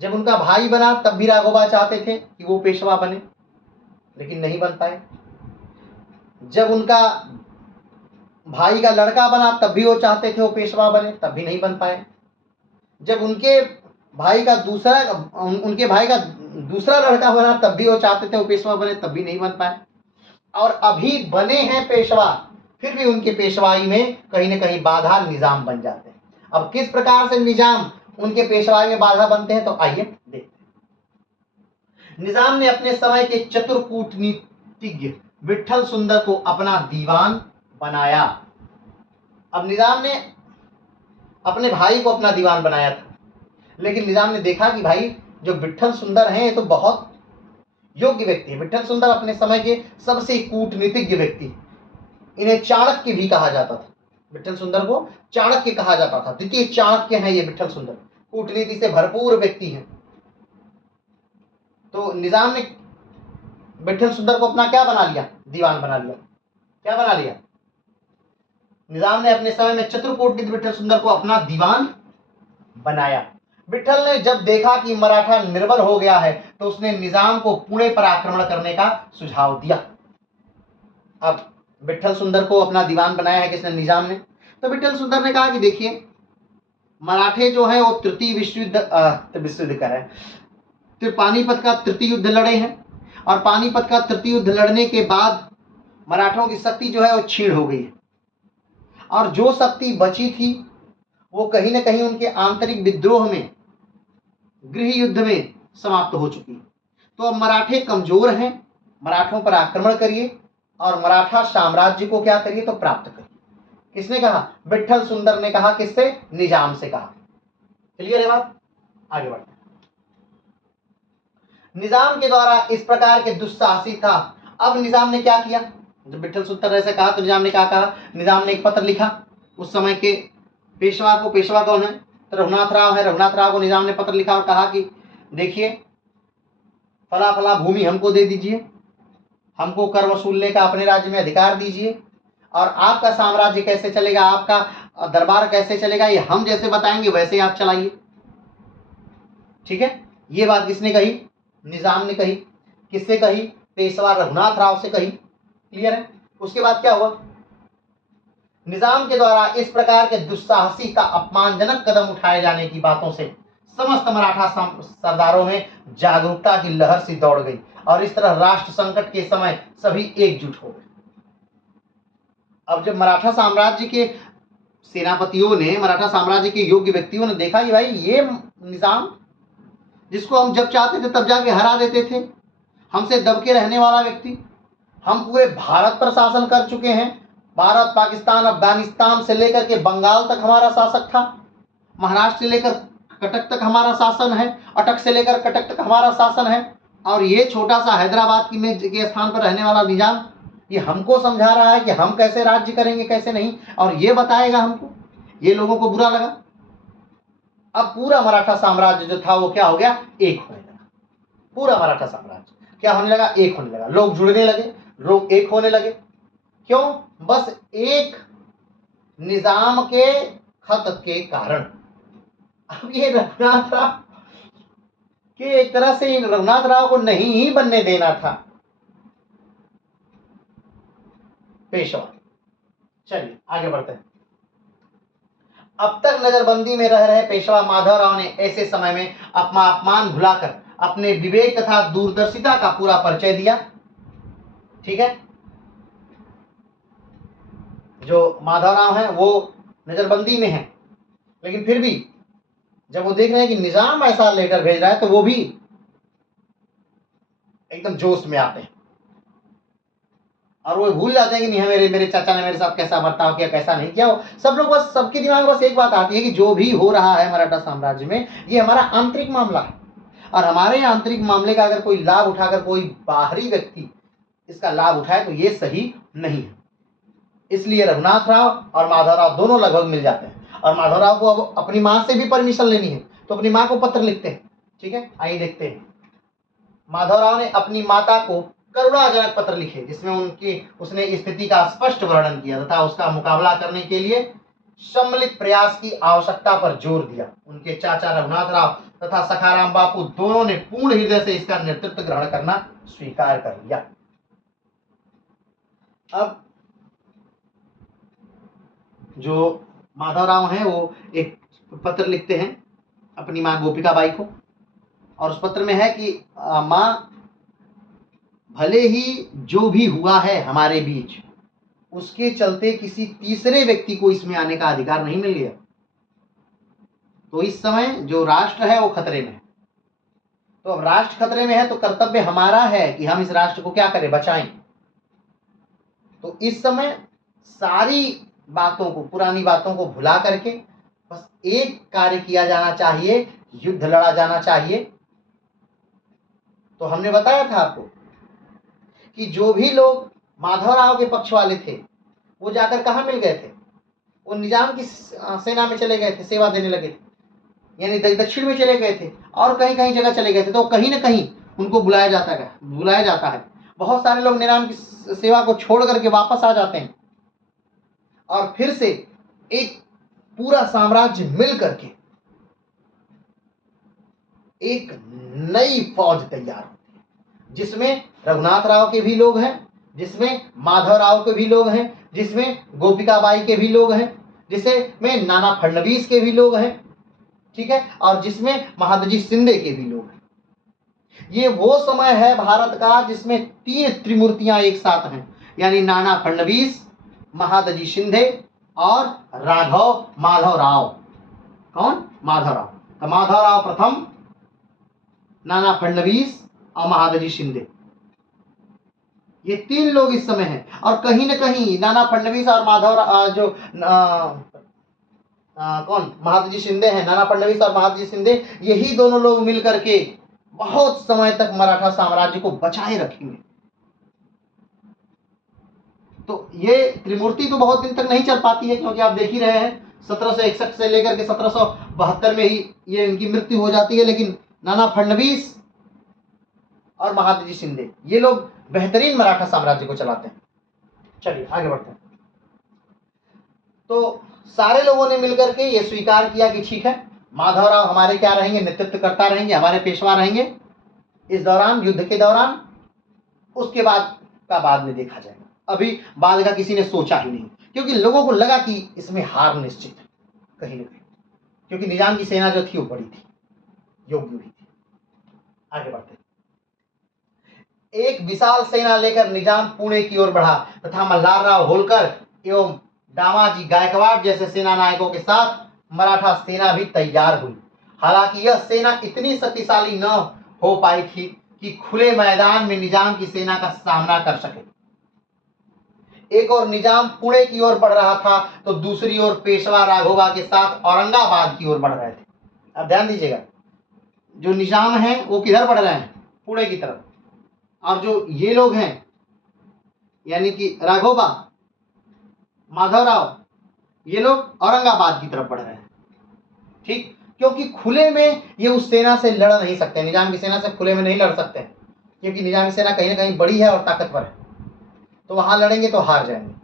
जब उनका भाई बना तब भी राघोबा चाहते थे कि वो पेशवा बने, लेकिन नहीं बन पाए। जब उनका भाई का लड़का बना तब भी वो चाहते थे वो पेशवा बने, तब भी नहीं बन पाए। जब उनके भाई का दूसरा लड़का बना तब भी वो चाहते थे वो पेशवा बने, तब भी नहीं बन पाए। और अभी बने हैं पेशवा, फिर भी उनके पेशवाई में कहीं ना कहीं बाधा निजाम बन जाते हैं। अब किस प्रकार से निजाम उनके पेशवाई में बाधा बनते हैं, तो आइए देखते हैं। निजाम ने अपने समय के चतुर कूटनीतिज्ञ विठल सुंदर को अपना दीवान बनाया। अब निजाम ने अपने भाई को अपना दीवान बनाया था, लेकिन निजाम ने देखा कि भाई जो विठल सुंदर हैं ये तो बहुत योग्य व्यक्ति है। विठल सुंदर अपने समय के सबसे कूटनीतिज्ञ व्यक्ति, इन्हें चाणक्य भी कहा जाता था। विठल सुंदर को चाणक्य कहा जाता था, द्वितीय चाणक्य हैं ये विठल सुंदर, कूटनीति से भरपूर व्यक्ति हैं। तो निजाम ने विठल सुंदर को अपना क्या बना लिया? दीवान बना लिया। क्या बना लिया? निजाम ने अपने समय में चतुर कूटनीतिज्ञ विठल सुंदर को अपना दीवान बनाया। विठल ने जब देखा कि मराठा निर्बल हो गया है तो उसने निजाम को पुणे पर आक्रमण करने का सुझाव दिया। अब विठल सुंदर को अपना दीवान बनाया है किसने? निजाम ने। तो विठल सुंदर ने कहा कि देखिए, मराठे जो है वो तृतीय विश्व युद्ध कर रहे, पानीपत का तृतीय युद्ध लड़े हैं, और पानीपत का तृतीय युद्ध लड़ने के बाद मराठों की शक्ति जो है वो क्षीण हो गई है, और जो शक्ति बची थी वो कहीं ना कहीं उनके आंतरिक विद्रोह में, गृह युद्ध में समाप्त हो चुकी है। तो अब मराठे कमजोर हैं, मराठों पर आक्रमण करिए और मराठा साम्राज्य को क्या करिए? तो प्राप्त करिए। किसने कहा? विठल सुंदर ने कहा। किससे? निजाम से कहा। क्लियर है बात? आगे बढ़ते हैं। निजाम के द्वारा इस प्रकार के दुस्साहसिक था। अब निजाम ने क्या किया? जब विठल सुंदर ऐसे कहा तो निजाम ने क्या कहा? निजाम ने एक पत्र लिखा उस समय के पेशवा को। पेशवा कौन है? तो रघुनाथ राव है। रघुनाथ राव को निजाम ने पत्र लिखा और कहा कि देखिए, फला फला भूमि हमको दे दीजिए, हमको कर वसूलने का अपने राज्य में अधिकार दीजिए, और आपका साम्राज्य कैसे चलेगा, आपका दरबार कैसे चलेगा, ये हम जैसे बताएंगे वैसे आप चलाइए। ठीक है, ये बात किसने कही? निजाम ने कही। किससे कही? पेशवा रघुनाथ राव से कही। क्लियर है? उसके बाद क्या हुआ? निजाम के द्वारा इस प्रकार के दुस्साहसी का अपमानजनक कदम उठाए जाने की बातों से समस्त मराठा सरदारों में जागरूकता की लहर सी दौड़ गई, और इस तरह राष्ट्र संकट के समय सभी एकजुट हो गए। अब जब मराठा साम्राज्य के सेनापतियों ने, मराठा साम्राज्य के योग्य व्यक्तियों ने देखा कि भाई ये निजाम जिसको हम जब चाहते थे तब जाके हरा देते थे, हमसे दब के रहने वाला व्यक्ति, हम पूरे भारत पर शासन कर चुके हैं, भारत, पाकिस्तान, अफगानिस्तान से लेकर के बंगाल तक हमारा शासक था, महाराष्ट्र से लेकर कटक तक हमारा शासन है, अटक से लेकर कटक तक हमारा शासन है, और ये छोटा सा हैदराबाद की में के स्थान पर रहने वाला निजाम ये हमको समझा रहा है कि हम कैसे राज्य करेंगे कैसे नहीं, और ये बताएगा हमको। ये लोगों को बुरा लगा। अब पूरा मराठा साम्राज्य जो था वो क्या हो गया, एक होने लगा। पूरा मराठा साम्राज्य क्या होने लगा, एक होने लगा। लोग जुड़ने लगे, लोग एक होने लगे। क्यों? बस एक निजाम के खत के कारण। अब ये रघुनाथ राव कि एक तरह से इन रघुनाथ राव को नहीं ही बनने देना था पेशवा। चलिए आगे बढ़ते हैं। अब तक नजरबंदी में रह रहे पेशवा माधवराव ने ऐसे समय में अपना अपमान भुलाकर अपने विवेक तथा दूरदर्शिता का पूरा परिचय दिया। ठीक है, जो माधवराव हैं वो नजरबंदी में हैं, लेकिन फिर भी जब वो देख रहे हैं कि निजाम ऐसा लेटर भेज रहा है तो वो भी एकदम जोश में आते हैं, और वो भूल जाते हैं कि नहीं मेरे मेरे चाचा ने मेरे साथ कैसा बर्ताव किया, कैसा नहीं किया। सब लोग बस, सबके दिमाग में बस एक बात आती है कि जो भी हो रहा है मराठा साम्राज्य में ये हमारा आंतरिक मामला है, और हमारे आंतरिक मामले का अगर कोई लाभ उठाकर कोई बाहरी व्यक्ति इसका लाभ उठाए तो ये सही नहीं है। इसलिए रघुनाथ राव और माधवराव दोनों लगभग मिल जाते हैं, और माधवराव को अब अपनी माँ से भी परमिशन लेनी है तो अपनी माँ को पत्र लिखते हैं। ठीक है, आइए देखते हैं। माधवराव ने अपनी माता को करुणाजनक पत्र लिखे जिसमें उसने स्थिति का स्पष्ट वर्णन किया तथा उसका मुकाबला करने के लिए सम्मिलित प्रयास की आवश्यकता पर जोर दिया। उनके चाचा रघुनाथ राव तथा सखाराम बापू दोनों ने पूर्ण हृदय से इसका नेतृत्व ग्रहण करना स्वीकार कर लिया। अब जो माधवराव हैं वो एक पत्र लिखते हैं अपनी माँ गोपिकाबाई को, और उस पत्र में है कि माँ, भले ही जो भी हुआ है हमारे बीच उसके चलते किसी तीसरे व्यक्ति को इसमें आने का अधिकार नहीं मिल गया, तो इस समय जो राष्ट्र है वो खतरे में है। तो अब राष्ट्र खतरे में है तो कर्तव्य हमारा है कि हम इस राष्ट्र को क्या करें, बचाएं। तो इस समय सारी बातों को, पुरानी बातों को भुला करके बस एक कार्य किया जाना चाहिए, युद्ध लड़ा जाना चाहिए। तो हमने बताया था आपको कि जो भी लोग माधवराव के पक्ष वाले थे वो जाकर कहाँ मिल गए थे, वो निजाम की सेना में चले गए थे, सेवा देने लगे थे, यानी दक्षिण में चले गए थे और कहीं कहीं जगह चले गए थे। तो कहीं ना कहीं उनको बुलाया जाता है। बहुत सारे लोग निजाम की सेवा को छोड़ करके वापस आ जाते हैं, और फिर से एक पूरा साम्राज्य मिल करके एक नई फौज तैयार होती है, जिसमें रघुनाथ राव के भी लोग हैं, जिसमें माधवराव के भी लोग हैं, जिसमें गोपिकाबाई के भी लोग हैं, जिसमें नाना फडणवीस के भी लोग हैं। ठीक है, और जिसमें महादजी शिंदे के भी लोग हैं। ये वो समय है भारत का जिसमें तीन त्रिमूर्तियां एक साथ हैं, यानी नाना फडणवीस, महादजी शिंदे और राघव माधवराव। कौन? माधवराव। तो माधवराव प्रथम, नाना फडणवीस और महादजी शिंदे, ये तीन लोग इस समय हैं। और कहीं ना कहीं नाना फडणवीस और माधवराव जो कौन महादजी शिंदे हैं, नाना फडणवीस और महादजी शिंदे, यही दोनों लोग मिलकर के बहुत समय तक मराठा साम्राज्य को बचाए रखेंगे। तो ये त्रिमूर्ति तो बहुत दिन तक नहीं चल पाती है, क्योंकि आप देख ही रहे हैं 1761 से लेकर के 1772 में ही ये इनकी मृत्यु हो जाती है। लेकिन नाना फडणवीस और महादजी शिंदे ये लोग बेहतरीन मराठा साम्राज्य को चलाते हैं। चलिए आगे बढ़ते हैं। तो सारे लोगों ने मिलकर के ये स्वीकार किया कि ठीक है, माधवराव हमारे क्या रहेंगे, नेतृत्व करता रहेंगे, हमारे पेशवा रहेंगे इस दौरान, युद्ध के दौरान। उसके बाद का बाद में देखा जाएगा, अभी बाद का किसी ने सोचा ही नहीं, क्योंकि लोगों को लगा कि इसमें हार निश्चित है कहीं ना कहीं, क्योंकि निजाम की सेना जो थी वो बड़ी थी, योग्य भी थी। आगे बढ़ते हैं। एक विशाल सेना लेकर निजाम पुणे की ओर बढ़ा तथा मल्हार राव होलकर एवं दामाजी गायकवाड़ जैसे सेना नायकों के साथ मराठा सेना भी तैयार हुई। हालांकि यह सेना इतनी शक्तिशाली न हो पाई थी कि खुले मैदान में निजाम की सेना का सामना कर सके। एक और निजाम पुणे की ओर बढ़ रहा था तो दूसरी ओर पेशवा राघोबा के साथ औरंगाबाद की ओर बढ़ रहे थे। अब ध्यान दीजिएगा, जो निजाम है वो किधर बढ़ रहे हैं? पुणे की तरफ। और जो ये लोग हैं यानी कि राघोबा, माधवराव, ये लोग औरंगाबाद की तरफ बढ़ रहे हैं। ठीक, क्योंकि खुले में ये उस सेना से लड़ नहीं सकते, निजाम की सेना से खुले में नहीं लड़ सकते, क्योंकि निजाम की सेना कहीं ना कहीं बड़ी है और ताकतवर है, तो वहां लड़ेंगे तो हार जाएंगे।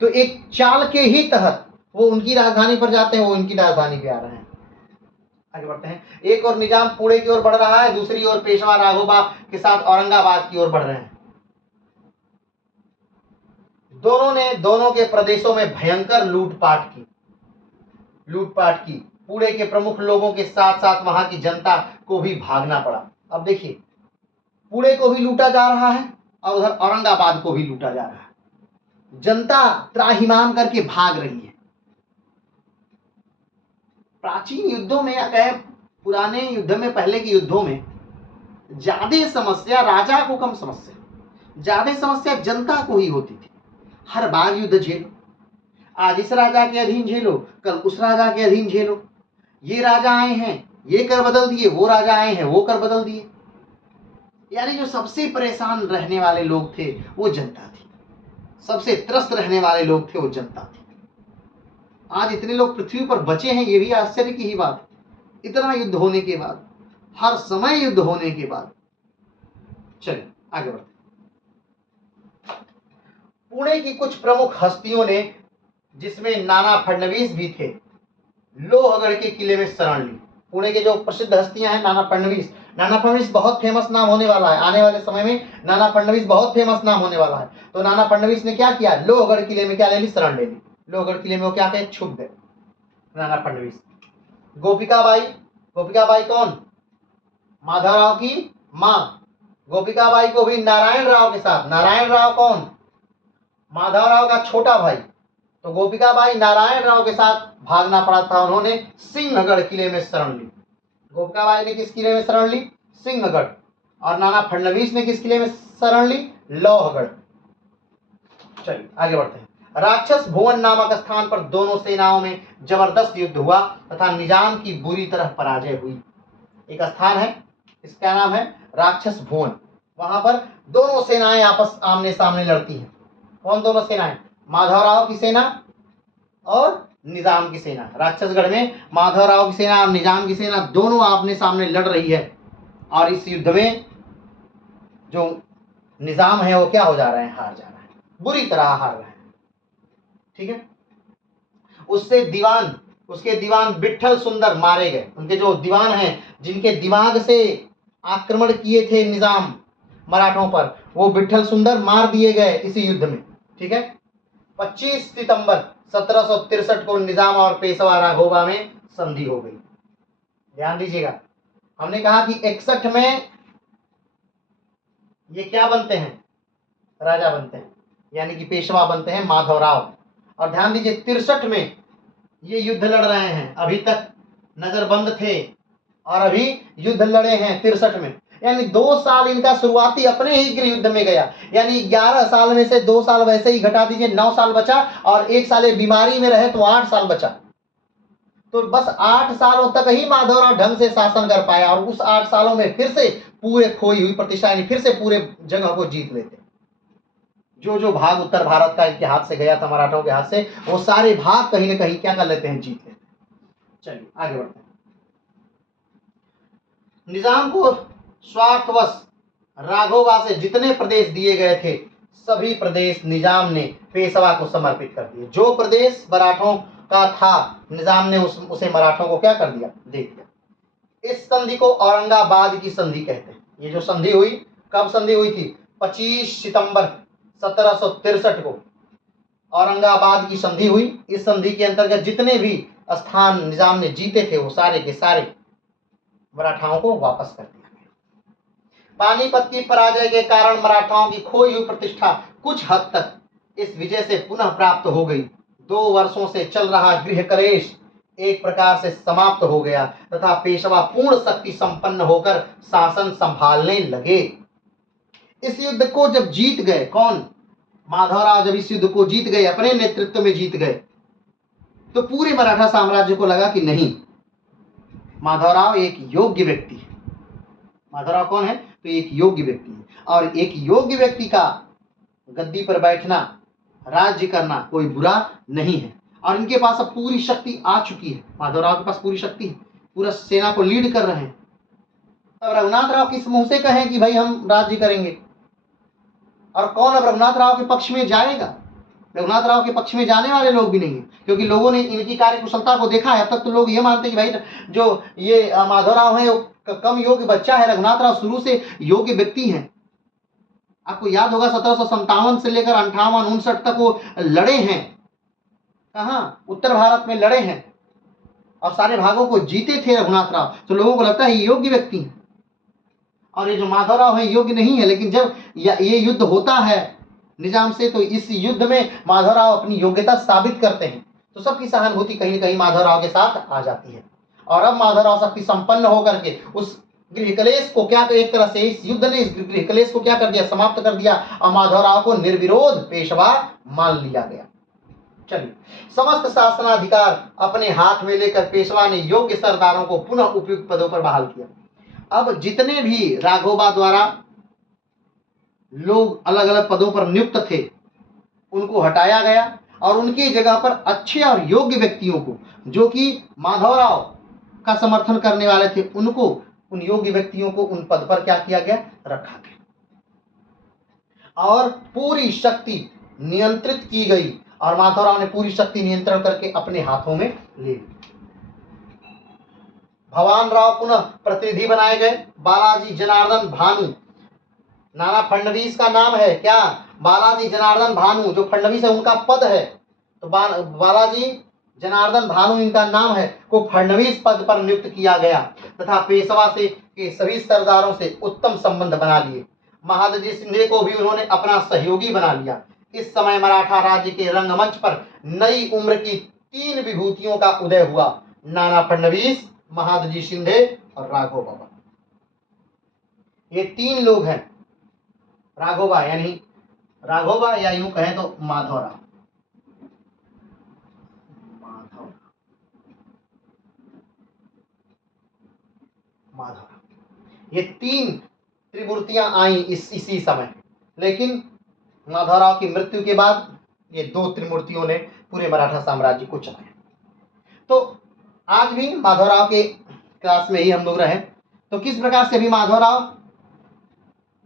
तो एक चाल के ही तहत वो उनकी राजधानी पर जाते हैं, वो इनकी राजधानी पे आ रहे हैं। आगे बढ़ते हैं। एक और निजाम पुणे की ओर बढ़ रहा है, दूसरी ओर पेशवा राघोबा के साथ औरंगाबाद की ओर बढ़ रहे हैं। दोनों ने दोनों के प्रदेशों में भयंकर लूटपाट की। पुणे के प्रमुख लोगों के साथ साथ वहां की जनता को भी भागना पड़ा। अब देखिए, पुणे को भी लूटा जा रहा है और उधर औरंगाबाद को भी लूटा जा रहा है। जनता त्राहिमाम करके भाग रही है। प्राचीन युद्धों में या कहे पुराने युद्ध में, पहले के युद्धों में ज्यादा समस्या राजा को कम समस्या, ज्यादा समस्या जनता को ही होती थी। हर बार युद्ध झेलो, आज इस राजा के अधीन झेलो, कल उस राजा के अधीन झेलो। ये राजा आए हैं, ये कर बदल दिए, वो राजा आए हैं, वो कर बदल दिए। यानी जो सबसे परेशान रहने वाले लोग थे वो जनता थी, सबसे त्रस्त रहने वाले लोग थे वो जनता थी। आज इतने लोग पृथ्वी पर बचे हैं, ये भी आश्चर्य की ही बात। इतना युद्ध होने के बाद, हर समय युद्ध होने के बाद। चलिए आगे बढ़ते। पुणे की कुछ प्रमुख हस्तियों ने, जिसमें नाना फडणवीस भी थे, लोहगढ़ के किले में शरण ली। पुणे के जो प्रसिद्ध हस्तियां हैं, नाना फडणवीस बहुत फेमस नाम होने वाला है। आने वाले समय में नाना फडणवीस बहुत फेमस नाम होने वाला है। तो नाना फडणवीस ने क्या किया? लोहगढ़ किले में क्या ले ली? शरण ले ली। लोहगढ़ किले में वो क्या कहे? छुप गए नाना फडणवीस। गोपिकाबाई कौन? माधवराव की मां। गोपिकाबाई को भी नारायण राव के साथ, नारायण राव कौन? माधवराव का छोटा भाई। तो गोपिकाबाई नारायण राव के साथ भागना पड़ा था। उन्होंने सिंहगढ़ किले में शरण ली। गोपिकाबाई ने किस किले में शरण ली? सिंहगढ़। और नाना फडणवीस ने किस किले में शरण ली? लोहगढ़। चलिए आगे बढ़ते हैं। राक्षस भुवन नामक स्थान पर दोनों सेनाओं में जबरदस्त युद्ध हुआ तथा निजाम की बुरी तरह पराजय हुई। एक स्थान है, इसका नाम है राक्षस भुवन। वहां पर दोनों सेनाएं आपस आमने सामने लड़ती हैं। कौन दोनों सेनाएं? माधवराव की सेना और निजाम की सेना। राक्षसगढ़ में माधवराव की सेना और निजाम की सेना दोनों आमने सामने लड़ रही है। और इस युद्ध में जो निजाम है वो क्या हो जा रहे हैं? हार जा रहा है, बुरी तरह हार रहे हैं। ठीक है। उसके दीवान विट्ठल सुंदर मारे गए। उनके जो दीवान हैं, जिनके दिमाग से आक्रमण किए थे निजाम मराठों पर, वो विट्ठल सुंदर मार दिए गए इसी युद्ध में। ठीक है। 25 सितंबर 1763 को निजाम और पेशवा राघोबा में संधि हो गई। ध्यान दीजिएगा, हमने कहा कि 61 में ये क्या बनते हैं? राजा बनते हैं, यानी कि पेशवा बनते हैं माधवराव। और ध्यान दीजिए 63 में ये युद्ध लड़ रहे हैं। अभी तक नजरबंद थे और अभी युद्ध लड़े हैं 63 में। यानी 2 साल इनका शुरुआती अपने ही गृह युद्ध में गया। यानी 11 साल में से 2 साल वैसे ही घटा दीजिए, 9 साल बचा। और 1 साल बीमारी में रहे तो 8 साल बचा। तो बस 8 सालों तक ही माधवराव ढंग से शासन कर पाया। और उस 8 सालों में फिर से पूरे खोई हुई प्रतिष्ठा, यानी फिर से पूरे जगह को जीत लेते। जो भाग उत्तर भारत का इनके हाथ से गया था, मराठों के हाथ से, वो सारे भाग कहीं ना कहीं क्या कर लेते हैं? जीत लेते हैं। चलिए आगे बढ़ते हैं। निजाम को स्वार्थवश राघोबा से जितने प्रदेश दिए गए थे, सभी प्रदेश निजाम ने पेशवा को समर्पित कर दिए। जो प्रदेश मराठों का था, निजाम ने उसे मराठों को क्या कर दिया? दे दिया। इस संधि को औरंगाबाद की संधि कहते हैं। ये जो संधि हुई, कब संधि हुई थी? 25 सितंबर 1763 को औरंगाबाद की संधि हुई। इस संधि के अंतर्गत जितने भी स्थान निजाम ने जीते थे, वो सारे के सारे मराठाओं को वापस कर दिया गया। पानीपत की पराजय के कारण मराठाओं की खोई हुई प्रतिष्ठा कुछ हद तक इस विजय से पुनः प्राप्त हो गई। 2 वर्षों से चल रहा गृह कलेश एक प्रकार से समाप्त हो गया तथा पेशवा पूर्ण शक्ति संपन्न होकर शासन संभालने लगे। इस युद्ध को जब जीत गए, कौन? माधवराव जब इस युद्ध को जीत गए, अपने नेतृत्व में जीत गए, तो पूरे मराठा साम्राज्य को लगा कि नहीं, माधवराव एक योग्य व्यक्ति है। माधवराव कौन है? तो एक योग्य व्यक्ति है, और एक योग्य व्यक्ति का गद्दी पर बैठना, राज्य करना कोई बुरा नहीं है। और इनके पास अब पूरी शक्ति आ चुकी है, माधवराव के पास पूरी शक्ति है, पूरा सेना को लीड कर रहे हैं। अब रघुनाथ राव किस मुंह से कहें कि भाई हम राज्य करेंगे? और कौन अब रघुनाथ राव के पक्ष में जाएगा? रघुनाथ राव के पक्ष में जाने वाले लोग भी नहीं है, क्योंकि लोगों ने इनकी कार्यकुशलता को देखा है। अब तक तो लोग ये मानते हैं कि भाई जो ये माधवराव है वो कम योग्य बच्चा है, रघुनाथ राव शुरू से योग्य व्यक्ति हैं। आपको याद होगा 1757 से लेकर 58-59 तक वो लड़े हैं। कहाँ? उत्तर भारत में लड़े हैं और सारे भागों को जीते थे रघुनाथ राव। तो लोगों को लगता है ये योग्य व्यक्ति है, और ये जो माधवराव है योग्य नहीं है। लेकिन जब ये युद्ध होता है निजाम से, तो इस युद्ध में माधवराव अपनी योग्यता साबित करते हैं, तो सबकी सहानुभूति कहीं न कहीं माधवराव के साथ आ जाती है। और अब माधवराव शक्ति संपन्न होकर के उस गृह कलेश को क्या, तो एक तरह से इस युद्ध ने इस गृह कलेश को क्या कर दिया, समाप्त कर दिया, और माधवराव को निर्विरोध पेशवा मान लिया गया। चलिए, समस्त शासनाधिकार अपने हाथ में लेकर पेशवा ने योग्य सरदारों को पुनः उपयुक्त पदों पर बहाल किया। अब जितने भी राघोबा द्वारा लोग अलग अलग पदों पर नियुक्त थे, उनको हटाया गया, और उनकी जगह पर अच्छे और योग्य व्यक्तियों को, जो कि माधवराव का समर्थन करने वाले थे, उनको, उन योग्य व्यक्तियों को उन पद पर क्या किया गया, रखा गया, और पूरी शक्ति नियंत्रित की गई, और माधवराव ने पूरी शक्ति नियंत्रण करके अपने हाथों में ले ली। भवान राव पुनः प्रतिनिधि बनाए गए। बालाजी जनार्दन भानु, नाना फडणवीस का नाम है क्या? बालाजी जनार्दन भानु, जो फडणवीस है उनका पद है, तो बालाजी जनार्दन भानु इनका नाम है, को फडणवीस पद पर नियुक्त किया गया तथा पेशवा से के सभी सरदारों से उत्तम संबंध बना लिए। महादजी शिंदे को भी उन्होंने अपना सहयोगी बना लिया। इस समय मराठा राज्य के रंगमंच पर नई उम्र की 3 विभूतियों का उदय हुआ, नाना फडणवीस, महादजी शिंदे और राघोबा। ये 3 लोग हैं। राघोबा यानी राघोबा, या यूं कहें तो माधवराव। ये 3 त्रिमूर्तियां आई इसी समय, लेकिन माधवराव की मृत्यु के बाद ये 2 त्रिमूर्तियों ने पूरे मराठा साम्राज्य को चलाया। तो आज भी माधवराव के क्लास में ही हम लोग रहे, तो किस प्रकार से भी माधवराव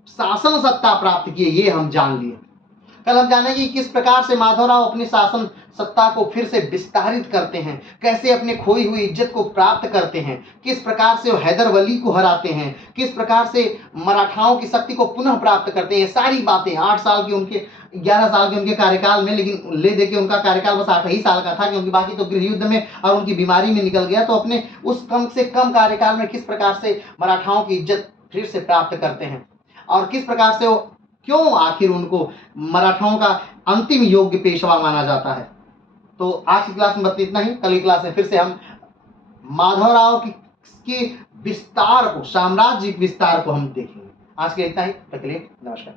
शासन सत्ता प्राप्त किए ये हम जान लिए। कल हम जानेंगे किस प्रकार से माधवराव अपनी शासन सत्ता को फिर से विस्तारित करते हैं, कैसे अपने खोई हुई इज्जत को प्राप्त करते हैं, किस प्रकार से वो हैदर वली को हराते हैं, किस प्रकार से मराठाओं की शक्ति को पुनः प्राप्त करते हैं। सारी बातें 8 साल की उनके 11 साल के उनके कार्यकाल में, लेकिन ले दे के उनका कार्यकाल बस 8 ही साल का था, क्योंकि बाकी तो गृह युद्ध में और उनकी बीमारी में निकल गया। तो अपने उस कम से कम कार्यकाल में किस प्रकार से मराठाओं की इज्जत फिर से प्राप्त करते हैं, और किस प्रकार से वो क्यों आखिर उनको मराठाओं का अंतिम योग्य पेशवा माना जाता है। तो आज की क्लास में बस इतना ही। कल की क्लास में फिर से हम माधवराव की विस्तार को, साम्राज्य विस्तार को हम देखेंगे। आज के इतना ही। तक के लिए नमस्कार।